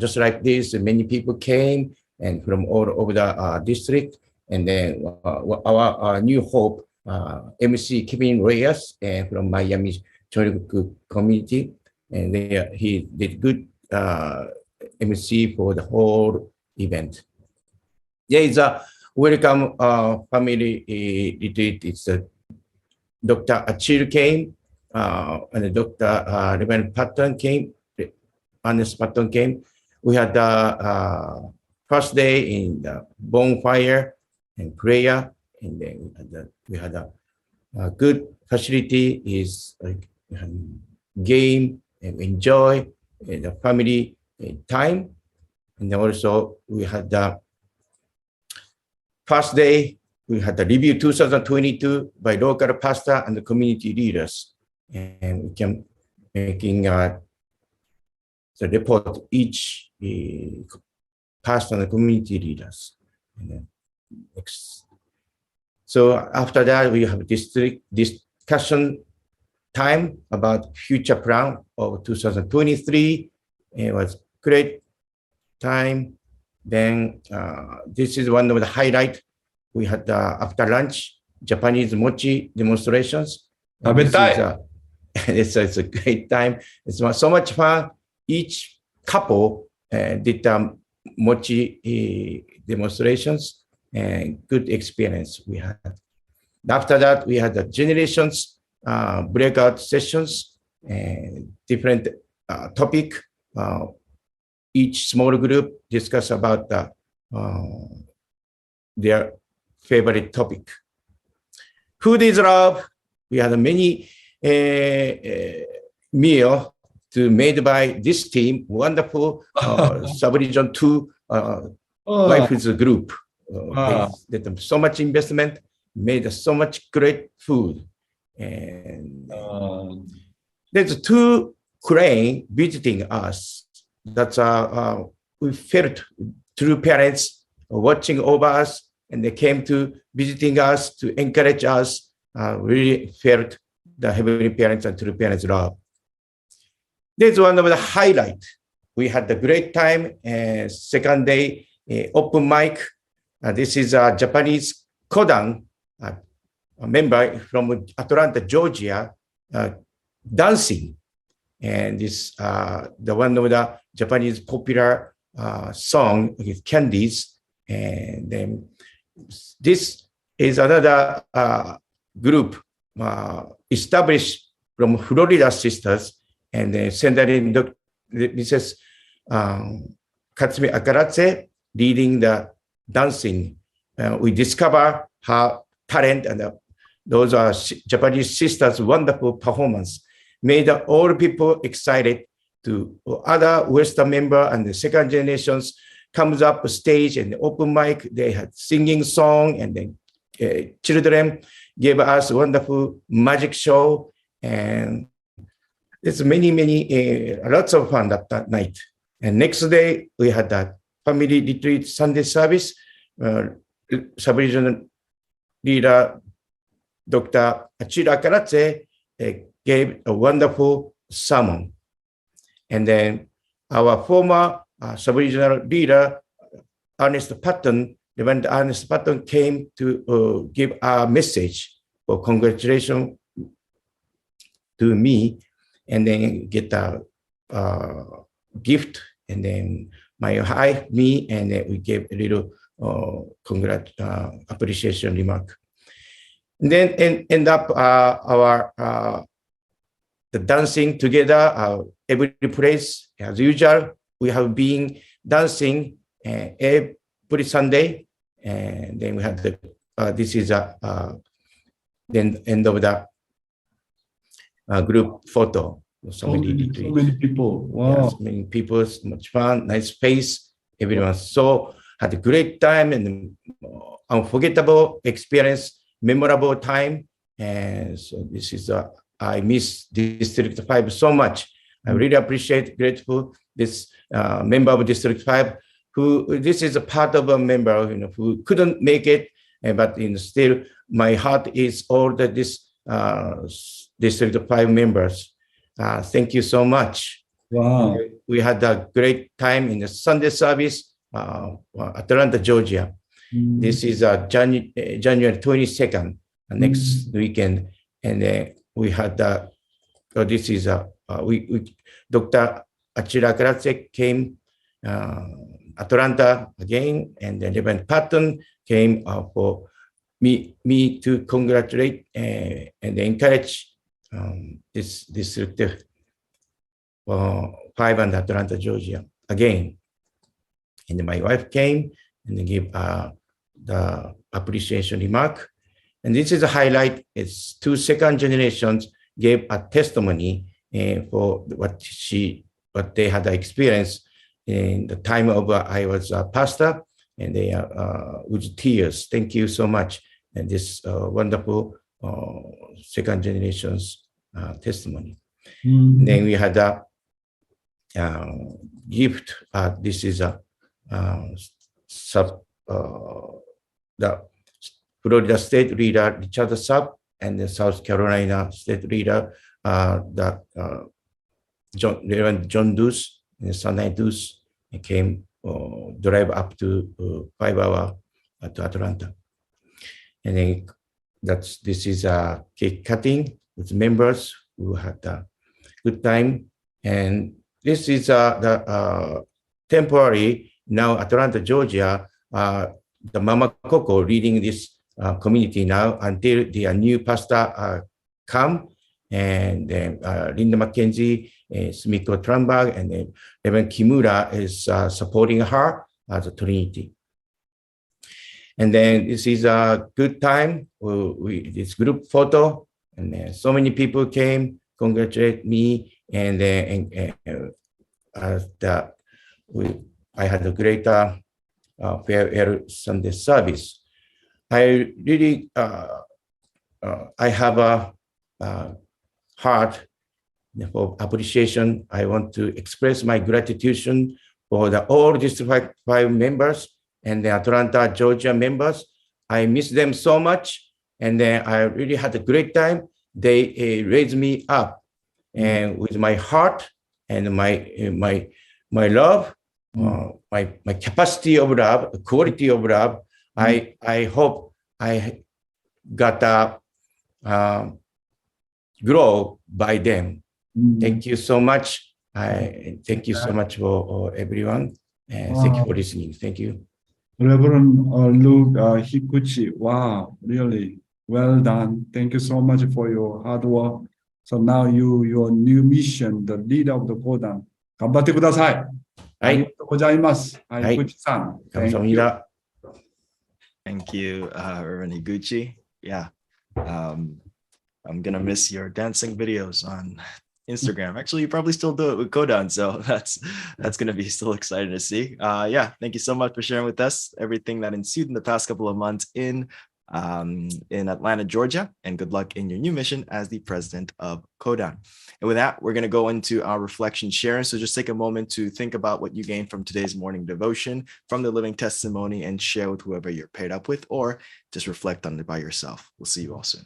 Just like this, many people came and from all over the district, and then our New Hope MC Kevin Reyes and from Miami community, and he did good MC for the whole event. There is a welcome family retreat. It's Dr. Achille came, and Dr. Reverend Patton came, Ernest Patton came. We had the first day in the bonfire and prayer, and then we had a good facility is like game and enjoy the family time. And then also we had the first day, we had the review 2022 by local pastor and the community leaders. And we can making the report each pastor and the community leaders. And then so after that, we have district discussion time about future plan of 2023. It was great time. Then this is one of the highlights. We had after lunch Japanese mochi demonstrations. It's a great time. It's so much fun. Each couple did mochi demonstrations, and good experience we had. After that, we had the generations breakout sessions and different topic. Each small group discuss about their favorite topic. Food is love. We had many meal made by this team. Wonderful sub-region 2 wife's group. They did so much investment, made so much great food. And there's 2 crane visiting us. That's we felt true parents watching over us, and they came to visiting us to encourage us. Really felt the heavenly parents and true parents love. This is one of the highlights. We had a great time. Second day open mic. This is a Japanese Kodan, a member from Atlanta, Georgia, dancing. And this the one of the Japanese popular song is Candies. And then this is another group established from Florida sisters, and centered in Mrs. Katsumi Akaratse leading the dancing. We discover her talent, and those are Japanese sisters' wonderful performance made all people excited. To other Western member and the second generations comes up stage and open mic. They had singing song, and then children gave us wonderful magic show, and it's lots of fun that night. And next day we had that family retreat Sunday service. Sub-regional leader Dr. Achille Akaratse gave a wonderful sermon. And then our former sub-regional leader, Ernest Patton, when Ernest Patton came to give a message for congratulations to me, and then get a gift, and then my wife, me, and then we gave a little appreciation remark. And then end up the dancing together, every place as usual. We have been dancing every Sunday, and then we have the this is then end of the group photo. So many retreats. So many people. Wow. Yes, many people, much fun, nice space. Everyone had a great time and unforgettable experience, memorable time. And so this is I miss District 5 so much. I really appreciate, grateful this member of District 5 who this is a part of a member who couldn't make it, but still my heart is all that this District 5 members. Thank you so much. Wow. We had a great time in the Sunday service, Atlanta, Georgia. This is January 22nd, next weekend. And we had this is Dr. Achira Karatse came Atlanta again, and then Reverend Patton came for me to congratulate and encourage this District 5 and Atlanta, Georgia again. And my wife came and gave the appreciation remark. And this is a highlight. It's 2 second generations gave a testimony for what they had experienced in the time of I was a pastor, and they with tears. Thank you so much. And this wonderful second generations testimony. Then we had a gift. This is the Florida State Leader Richard Sapp and the South Carolina State Leader Reverend John Deuce and Sunday Deuce came drive up to 5 hours to Atlanta. And then this is a cake cutting with members who had a good time. And this is the temporary now Atlanta, Georgia, the Mama Coco leading this community now until the new pastor come, and then Linda McKenzie, Sumiko Trumberg, and then Reverend Kimura is supporting her as a Trinity. And then this is a good time. This group photo, and then so many people came congratulate me, and then I had a great farewell Sunday service. I really I have a heart for appreciation. I want to express my gratitude for all District 5 members and the Atlanta, Georgia members. I miss them so much, and then I really had a great time. They raised me up, and with my heart and my love, my capacity of love, quality of love. I hope I got grow by them. Thank you so much. Thank you so much for everyone. And thank you for listening. Thank you. Reverend Luke Hikuchi. Wow, really well done. Thank you so much for your hard work. So now your new mission, the leader of the Kodan. 頑張ってください。ありがとうございます。Hikuchi-san. 감사합니다. Thank you, Reverend Higuchi. Yeah. I'm gonna miss your dancing videos on Instagram. Actually, you probably still do it with Kodan, so that's gonna be still exciting to see. Yeah, thank you so much for sharing with us everything that ensued in the past couple of months in Atlanta, Georgia, and good luck in your new mission as the president of Kodan. And with that, we're going to go into our reflection sharing. So just take a moment to think about what you gained from today's morning devotion, from the living testimony, and share with whoever you're paired up with, or just reflect on it by yourself. We'll see you all soon.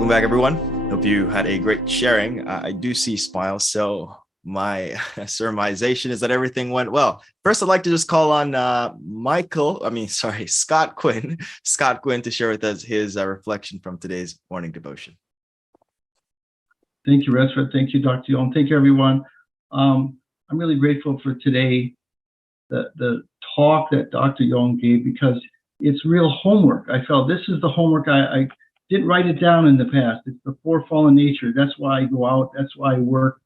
Welcome back, everyone. Hope you had a great sharing. I do see smiles, so my surmisation is that everything went well. First, I'd like to just call on Scott Quinn. Scott Quinn to share with us his reflection from today's morning devotion. Thank you, Resford. Thank you, Dr. Yong. Thank you, everyone. I'm really grateful for today, the talk that Dr. Yong gave, because it's real homework. I felt this is the homework. I didn't write it down in the past. It's the four fallen nature. That's why I go out. That's why I work.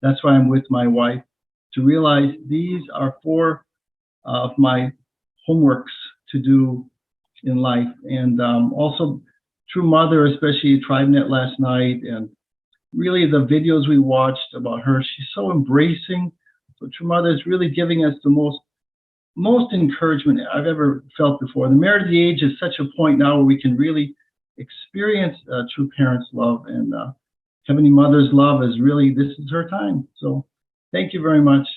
That's why I'm with my wife, to realize these are four of my homeworks to do in life. And also, True Mother, especially TribeNet last night, and really the videos we watched about her. She's so embracing. So True Mother is really giving us the most encouragement I've ever felt before. The Merit of the Age is such a point now where we can really experience true parents' love, and Heavenly Mother's love is really, this is her time. So thank you very much.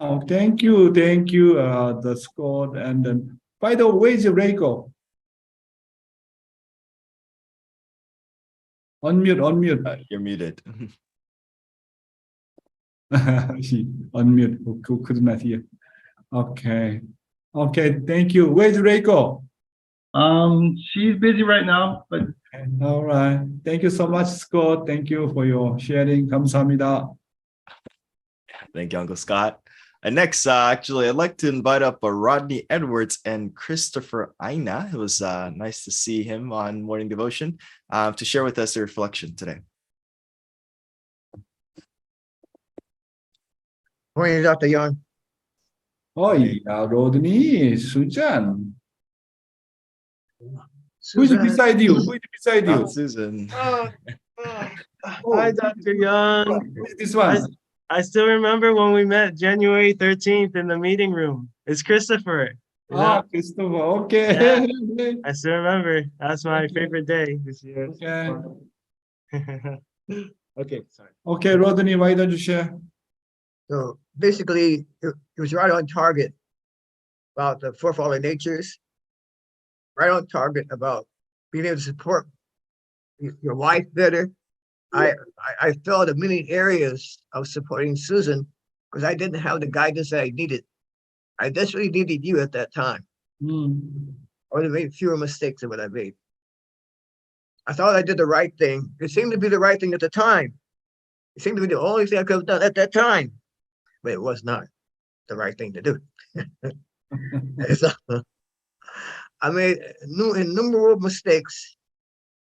Oh, thank you, the Scott. And then, by the way, where's Reiko? Unmute. You're muted. She unmute. Who could not hear? Okay, thank you. Where's Reiko? She's busy right now, but all right. Thank you so much, Scott. Thank you for your sharing. 감사합니다. Thank you, Uncle Scott. And next, actually, I'd like to invite up Rodney Edwards and Christopher Aina. It was nice to see him on Morning Devotion to share with us a reflection today. Morning, Dr. Yong. Oh, yeah, Rodney, Susan. Who's beside you? Susan. Hi, Dr. Yong. This one. I still remember when we met January 13th in the meeting room. It's Christopher. Christopher. Okay. Yeah, I still remember. That's my favorite day this year. Okay. Okay, sorry. Okay, Rodney, why don't you share? So basically, it was right on target about the four fallen natures, right on target about being able to support your wife better. I felt in many areas of supporting Susan because I didn't have the guidance that I needed. I desperately needed you at that time. I would have made fewer mistakes than what I made. I thought I did the right thing. It seemed to be the right thing at the time. It seemed to be the only thing I could have done at that time, but it was not the right thing to do. So, I made innumerable mistakes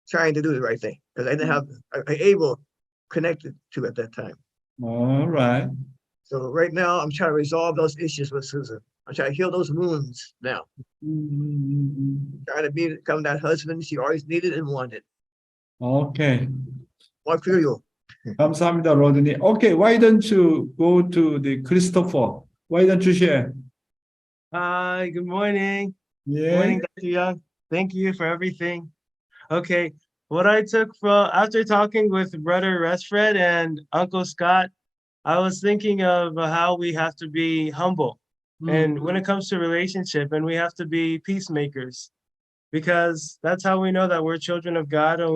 trying to do the right thing because I didn't have able connected to at that time. All right. So right now I'm trying to resolve those issues with Susan. I'm trying to heal those wounds now. Trying to become that husband she always needed and wanted. Okay. More for you. 감사합니다, Rodney. Okay, why don't you go to the Christopher? Why don't you share? Hi, good morning. Yeah. Morning, Dr. Young. Thank you for everything. Okay, what I took from after talking with Brother Resfred and Uncle Scott, I was thinking of how we have to be humble. And when it comes to relationship, and we have to be peacemakers, because that's how we know that we're children of God. And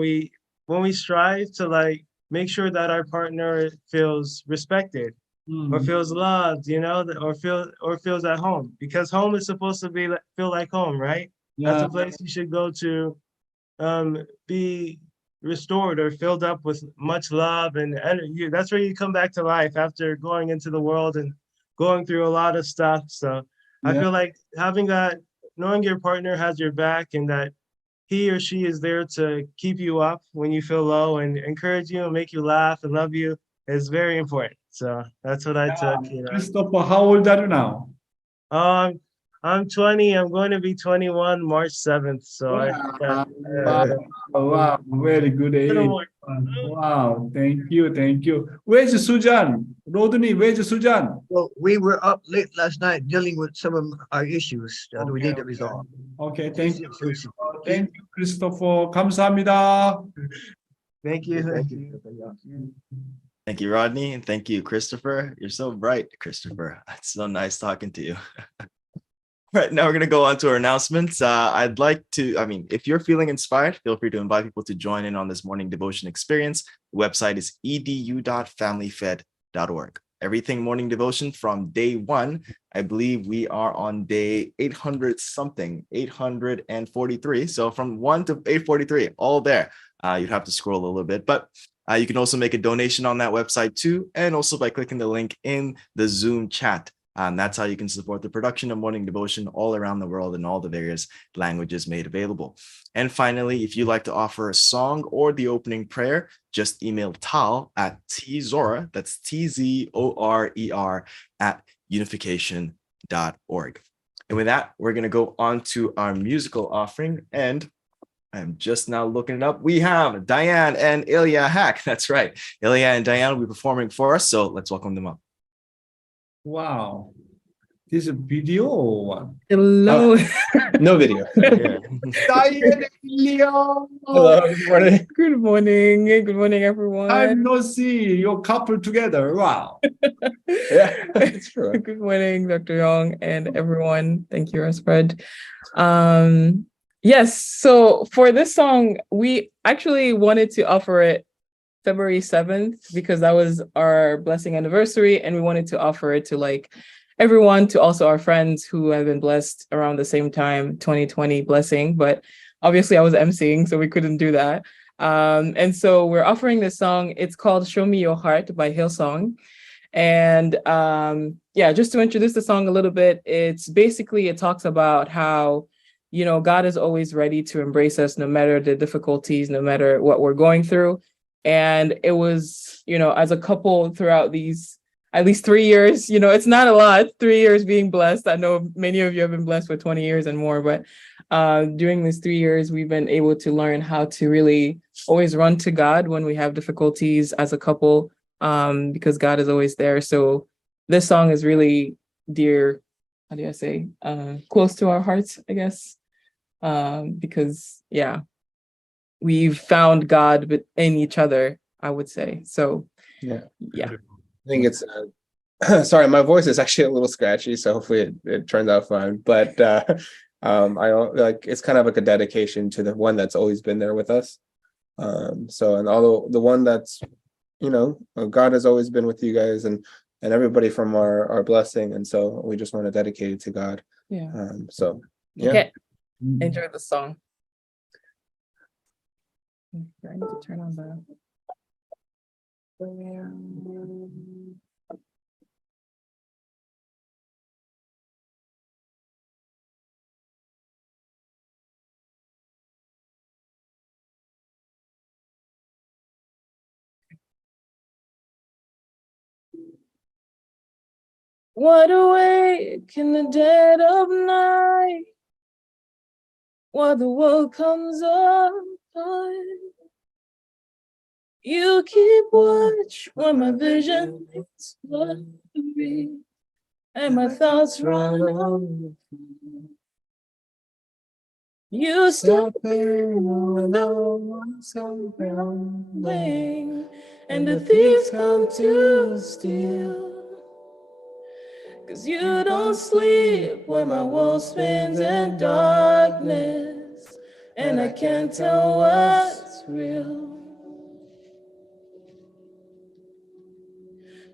when we strive to make sure that our partner feels respected or feels loved, or feels at home, because home is supposed to feel like home, right? Yeah. That's a place you should go to be restored or filled up with much love and energy. That's where you come back to life after going into the world and going through a lot of stuff. So I feel like having that, knowing your partner has your back and that he or she is there to keep you up when you feel low and encourage you and make you laugh and love you is very important. So that's what I took. Christopher, how old are you now? I'm 20. I'm going to be 21 March 7th. So wow, very good age. Wow, thank you. Where's Sujan? Rodney, where's Sujan? Well, we were up late last night dealing with some of our issues that we need to resolve. Okay, thank you. Thank you, Christopher. 감사합니다. Thank you. Thank you, Rodney, and thank you, Christopher. You're so bright, Christopher. It's so nice talking to you. Right, now we're going to go on to our announcements. If you're feeling inspired, feel free to invite people to join in on this morning devotion experience. The website is edu.familyfed.org. Everything morning devotion from day one. I believe we are on day 800 something, 843. So from 1 to 843, all there. You'd have to scroll a little bit, but you can also make a donation on that website too, and also by clicking the link in the Zoom chat. That's how you can support the production of morning devotion all around the world in all the various languages made available. And finally, if you'd like to offer a song or the opening prayer, just email Tal at tzora, that's TZORER at unification.org. And with that, we're going to go on to our musical offering. And I'm just now looking it up. We have Diane and Ilya Hack. That's right. Ilya and Diane will be performing for us. So let's welcome them up. Wow. This is a video or what? Hello. No video. Diane, Ilya. Hello, good morning. Good morning. Good morning, everyone. I'm no see your couple together. Wow. Yeah, it's true. Good morning, Dr. Yong and everyone. Thank you, Fred. Yes, so for this song, we actually wanted to offer it February 7th because that was our blessing anniversary, and we wanted to offer it to like everyone, to also our friends who have been blessed around the same time, 2020 blessing. But obviously I was emceeing, so we couldn't do that. And so we're offering this song. It's called Show Me Your Heart by Hillsong. And just to introduce the song a little bit, it talks about how, you know, God is always ready to embrace us no matter the difficulties, no matter what we're going through. And it was, you know, as a couple throughout these at least 3 years, you know, it's not a lot, 3 years being blessed. I know many of you have been blessed for 20 years and more, but during these 3 years, we've been able to learn how to really always run to God when we have difficulties as a couple, because God is always there. So this song is really dear, close to our hearts, I guess, because, yeah. We've found God in each other, I would say. So, yeah. I think it's, sorry, my voice is actually a little scratchy, so hopefully it turns out fine. But it's kind of like a dedication to the one that's always been there with us. And although the one that's, you know, God has always been with you guys and everybody from our blessing. And so we just want to dedicate it to God. Yeah. Okay. Enjoy the song. I need to turn on the. Wide awake in the dead of night, while the world comes apart. You keep watch when my vision is blurry and my thoughts run on. You step in when no one's around, and the thieves come to steal. 'Cause you don't sleep when my world spins in darkness, and I can't tell what's real.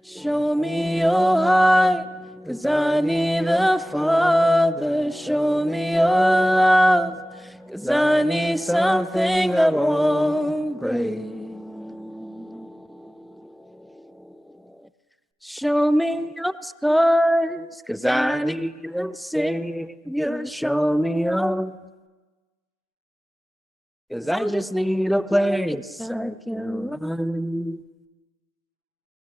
Show me your heart, 'cause I need the Father. Show me your love, 'cause I need something that won't break. Show me your scars, 'cause I need a Savior. Show me your, 'cause I just need a place I can run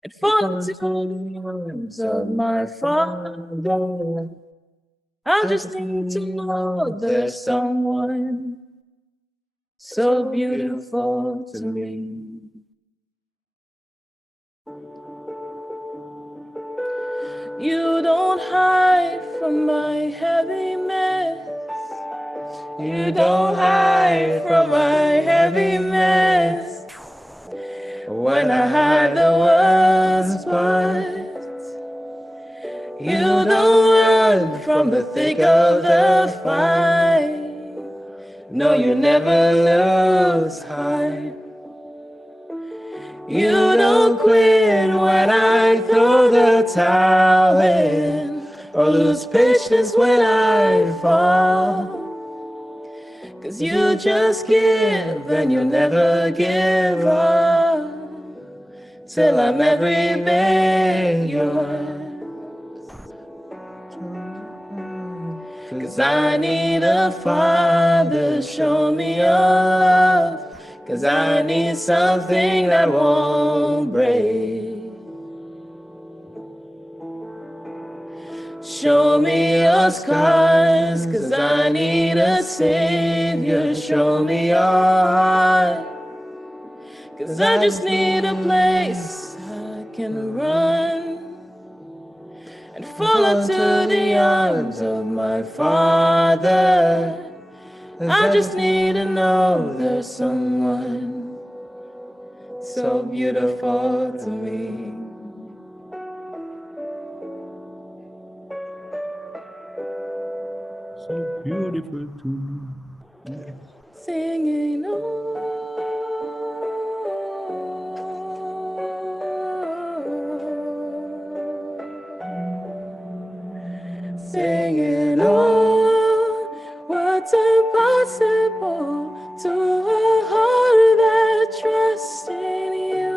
and fall into the arms of my Father. I just need to know there's someone so beautiful to me. You don't hide from my heavy mess. You don't hide from my heavy mess. When I hide the worst parts, you don't run from from the thick of the fight. No, you never lose heart. You don't quit when I throw the towel in, or lose patience when I fall. 'Cause you just give and you never give up, till I'm every bit yours. 'Cause I need a father, show me your love. 'Cause I need something that won't break. Show me your scars, 'cause I need a savior. Show me your heart, 'cause I just need a place I can run and fall into the arms of my Father. I just need to know there's someone so beautiful to me. So beautiful to me. Singing singing on, what's impossible to a heart that trusts in you.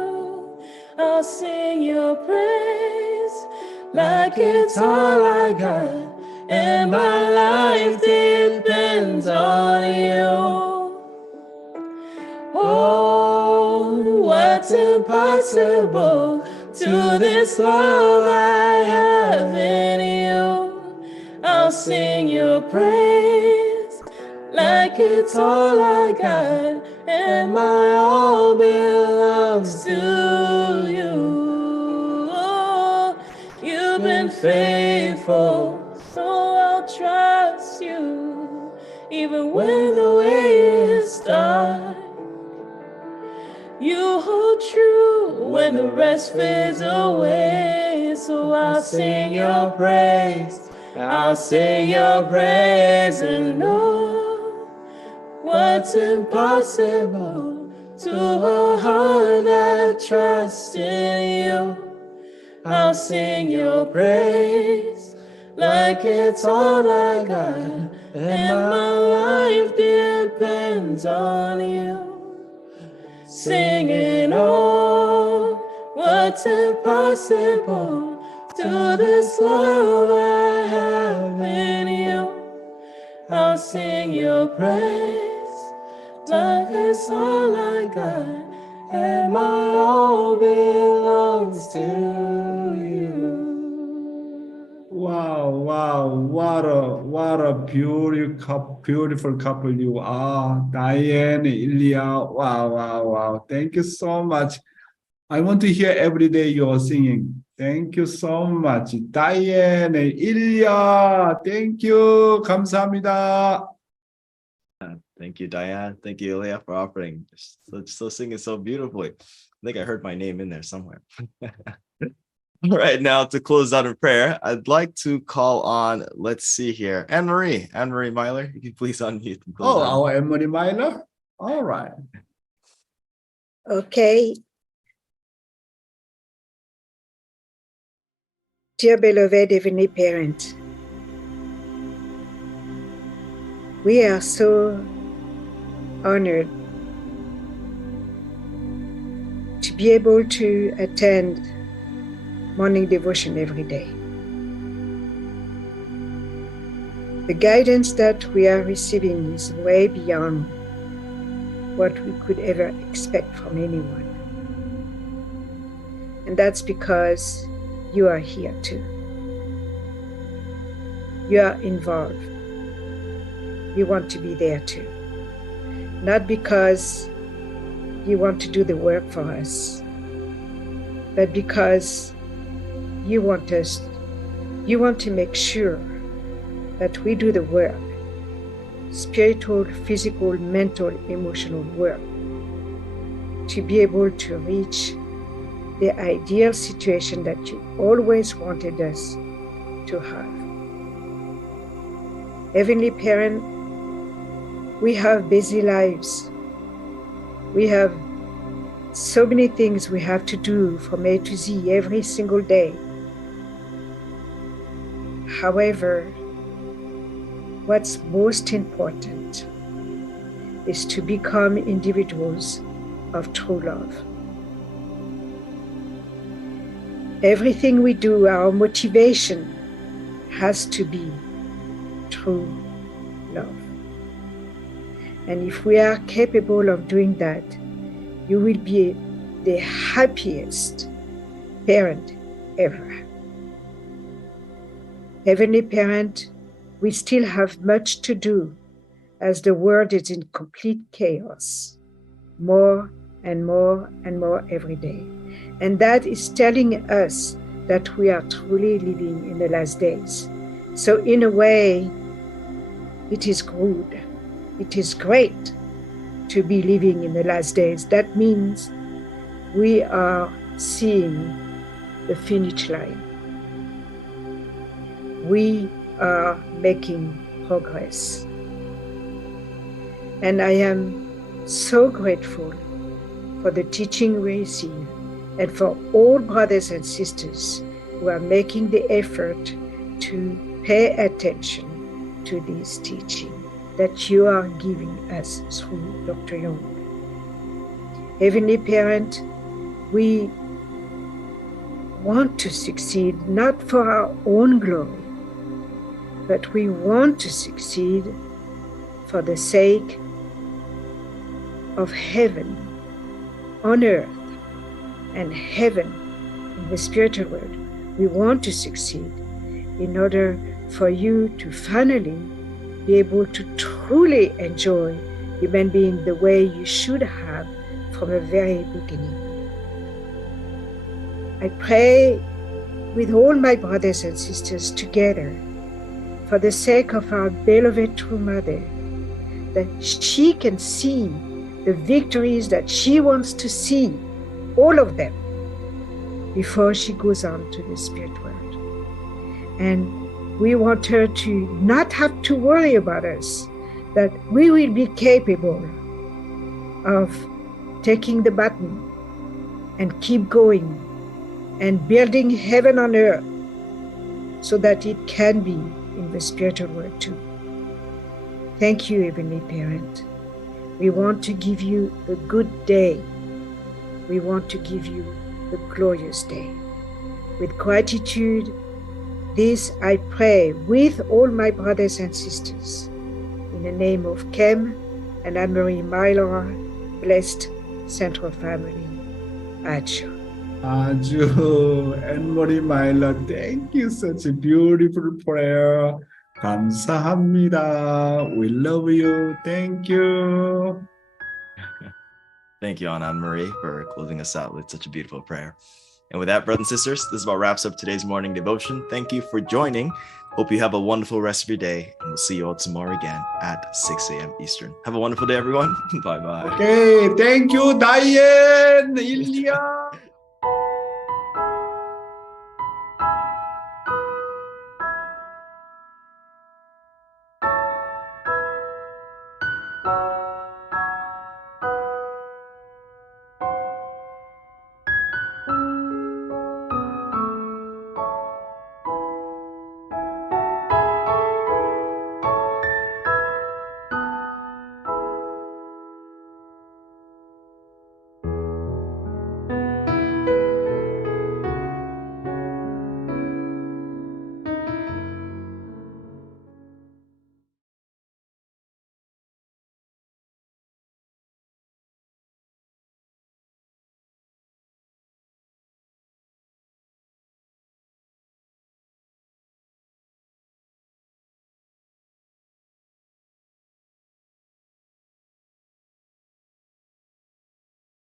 I'll sing your praise like it's all I got, and my life depends on you. Oh, what's impossible to this love I have in you. I'll sing your praise like it's all I got, and my all belongs to you. Oh, you've been faithful, so I'll trust you, even when the way is dark. You hold true when the rest fades away, so I'll sing your praise. I'll sing your praise and know what's impossible to a heart that trusts in you. I'll sing your praise like it's all I got, and my life depends on you. Singing, oh, what's impossible to this love I have in you. I'll sing your praise like it's all I got, and my all belongs to you. Wow, wow, what a beautiful couple you are, Diane, Ilya. Wow, wow, wow. Thank you so much. I want to hear every day you're singing. Thank you so much. Diane, Ilya. Thank you. 감사합니다. Thank you, Diane. Thank you, Ilya, for offering. Still singing so beautifully. I think I heard my name in there somewhere. All right, now to close out in prayer, I'd like to call on, let's see here, Anne-Marie Myler. You can please unmute. Oh, our Anne-Marie Myler? All right. Okay. Dear beloved Heavenly Parent, we are so honored to be able to attend morning devotion every day. The guidance that we are receiving is way beyond what we could ever expect from anyone. And that's because you are here too. You are involved. You want to be there too. Not because you want to do the work for us, but because you want to make sure that we do the work, spiritual, physical, mental, emotional work, to be able to reach the ideal situation that you always wanted us to have. Heavenly Parent, we have busy lives. We have so many things we have to do from A to Z every single day. However, what's most important is to become individuals of true love. Everything we do, our motivation has to be true love. And if we are capable of doing that, you will be the happiest parent ever. Heavenly Parent, we still have much to do as the world is in complete chaos, more and more and more every day. And that is telling us that we are truly living in the last days. So in a way, it is good. It is great to be living in the last days. That means we are seeing the finish line. We are making progress. And I am so grateful for the teaching we receive and for all brothers and sisters who are making the effort to pay attention to this teaching that you are giving us through Dr. Yong. Heavenly Parent, we want to succeed not for our own glory, but we want to succeed for the sake of heaven on earth and heaven in the spiritual world. We want to succeed in order for you to finally be able to truly enjoy human being the way you should have from the very beginning. I pray with all my brothers and sisters together for the sake of our beloved true mother, that she can see the victories that she wants to see, all of them, before she goes on to the spirit world. And we want her to not have to worry about us, that we will be capable of taking the baton and keep going and building heaven on earth so that it can be in the spiritual world too. Thank you, Heavenly Parent. We want to give you a good day. We want to give you a glorious day. With gratitude, this I pray with all my brothers and sisters. In the name of Kem and Anne-Marie Mylor, blessed Central Family. Adieu. Aju, Anne-Marie Mylor, thank you, such a beautiful prayer. 감사합니다. We love you. Thank you. Thank you, Anne-Marie, for closing us out with such a beautiful prayer. And with that, brothers and sisters, this about wraps up today's morning devotion. Thank you for joining. Hope you have a wonderful rest of your day, and we'll see you all tomorrow again at 6 a.m. Eastern. Have a wonderful day, everyone. Bye-bye. Okay, thank you, Diane, Ilya.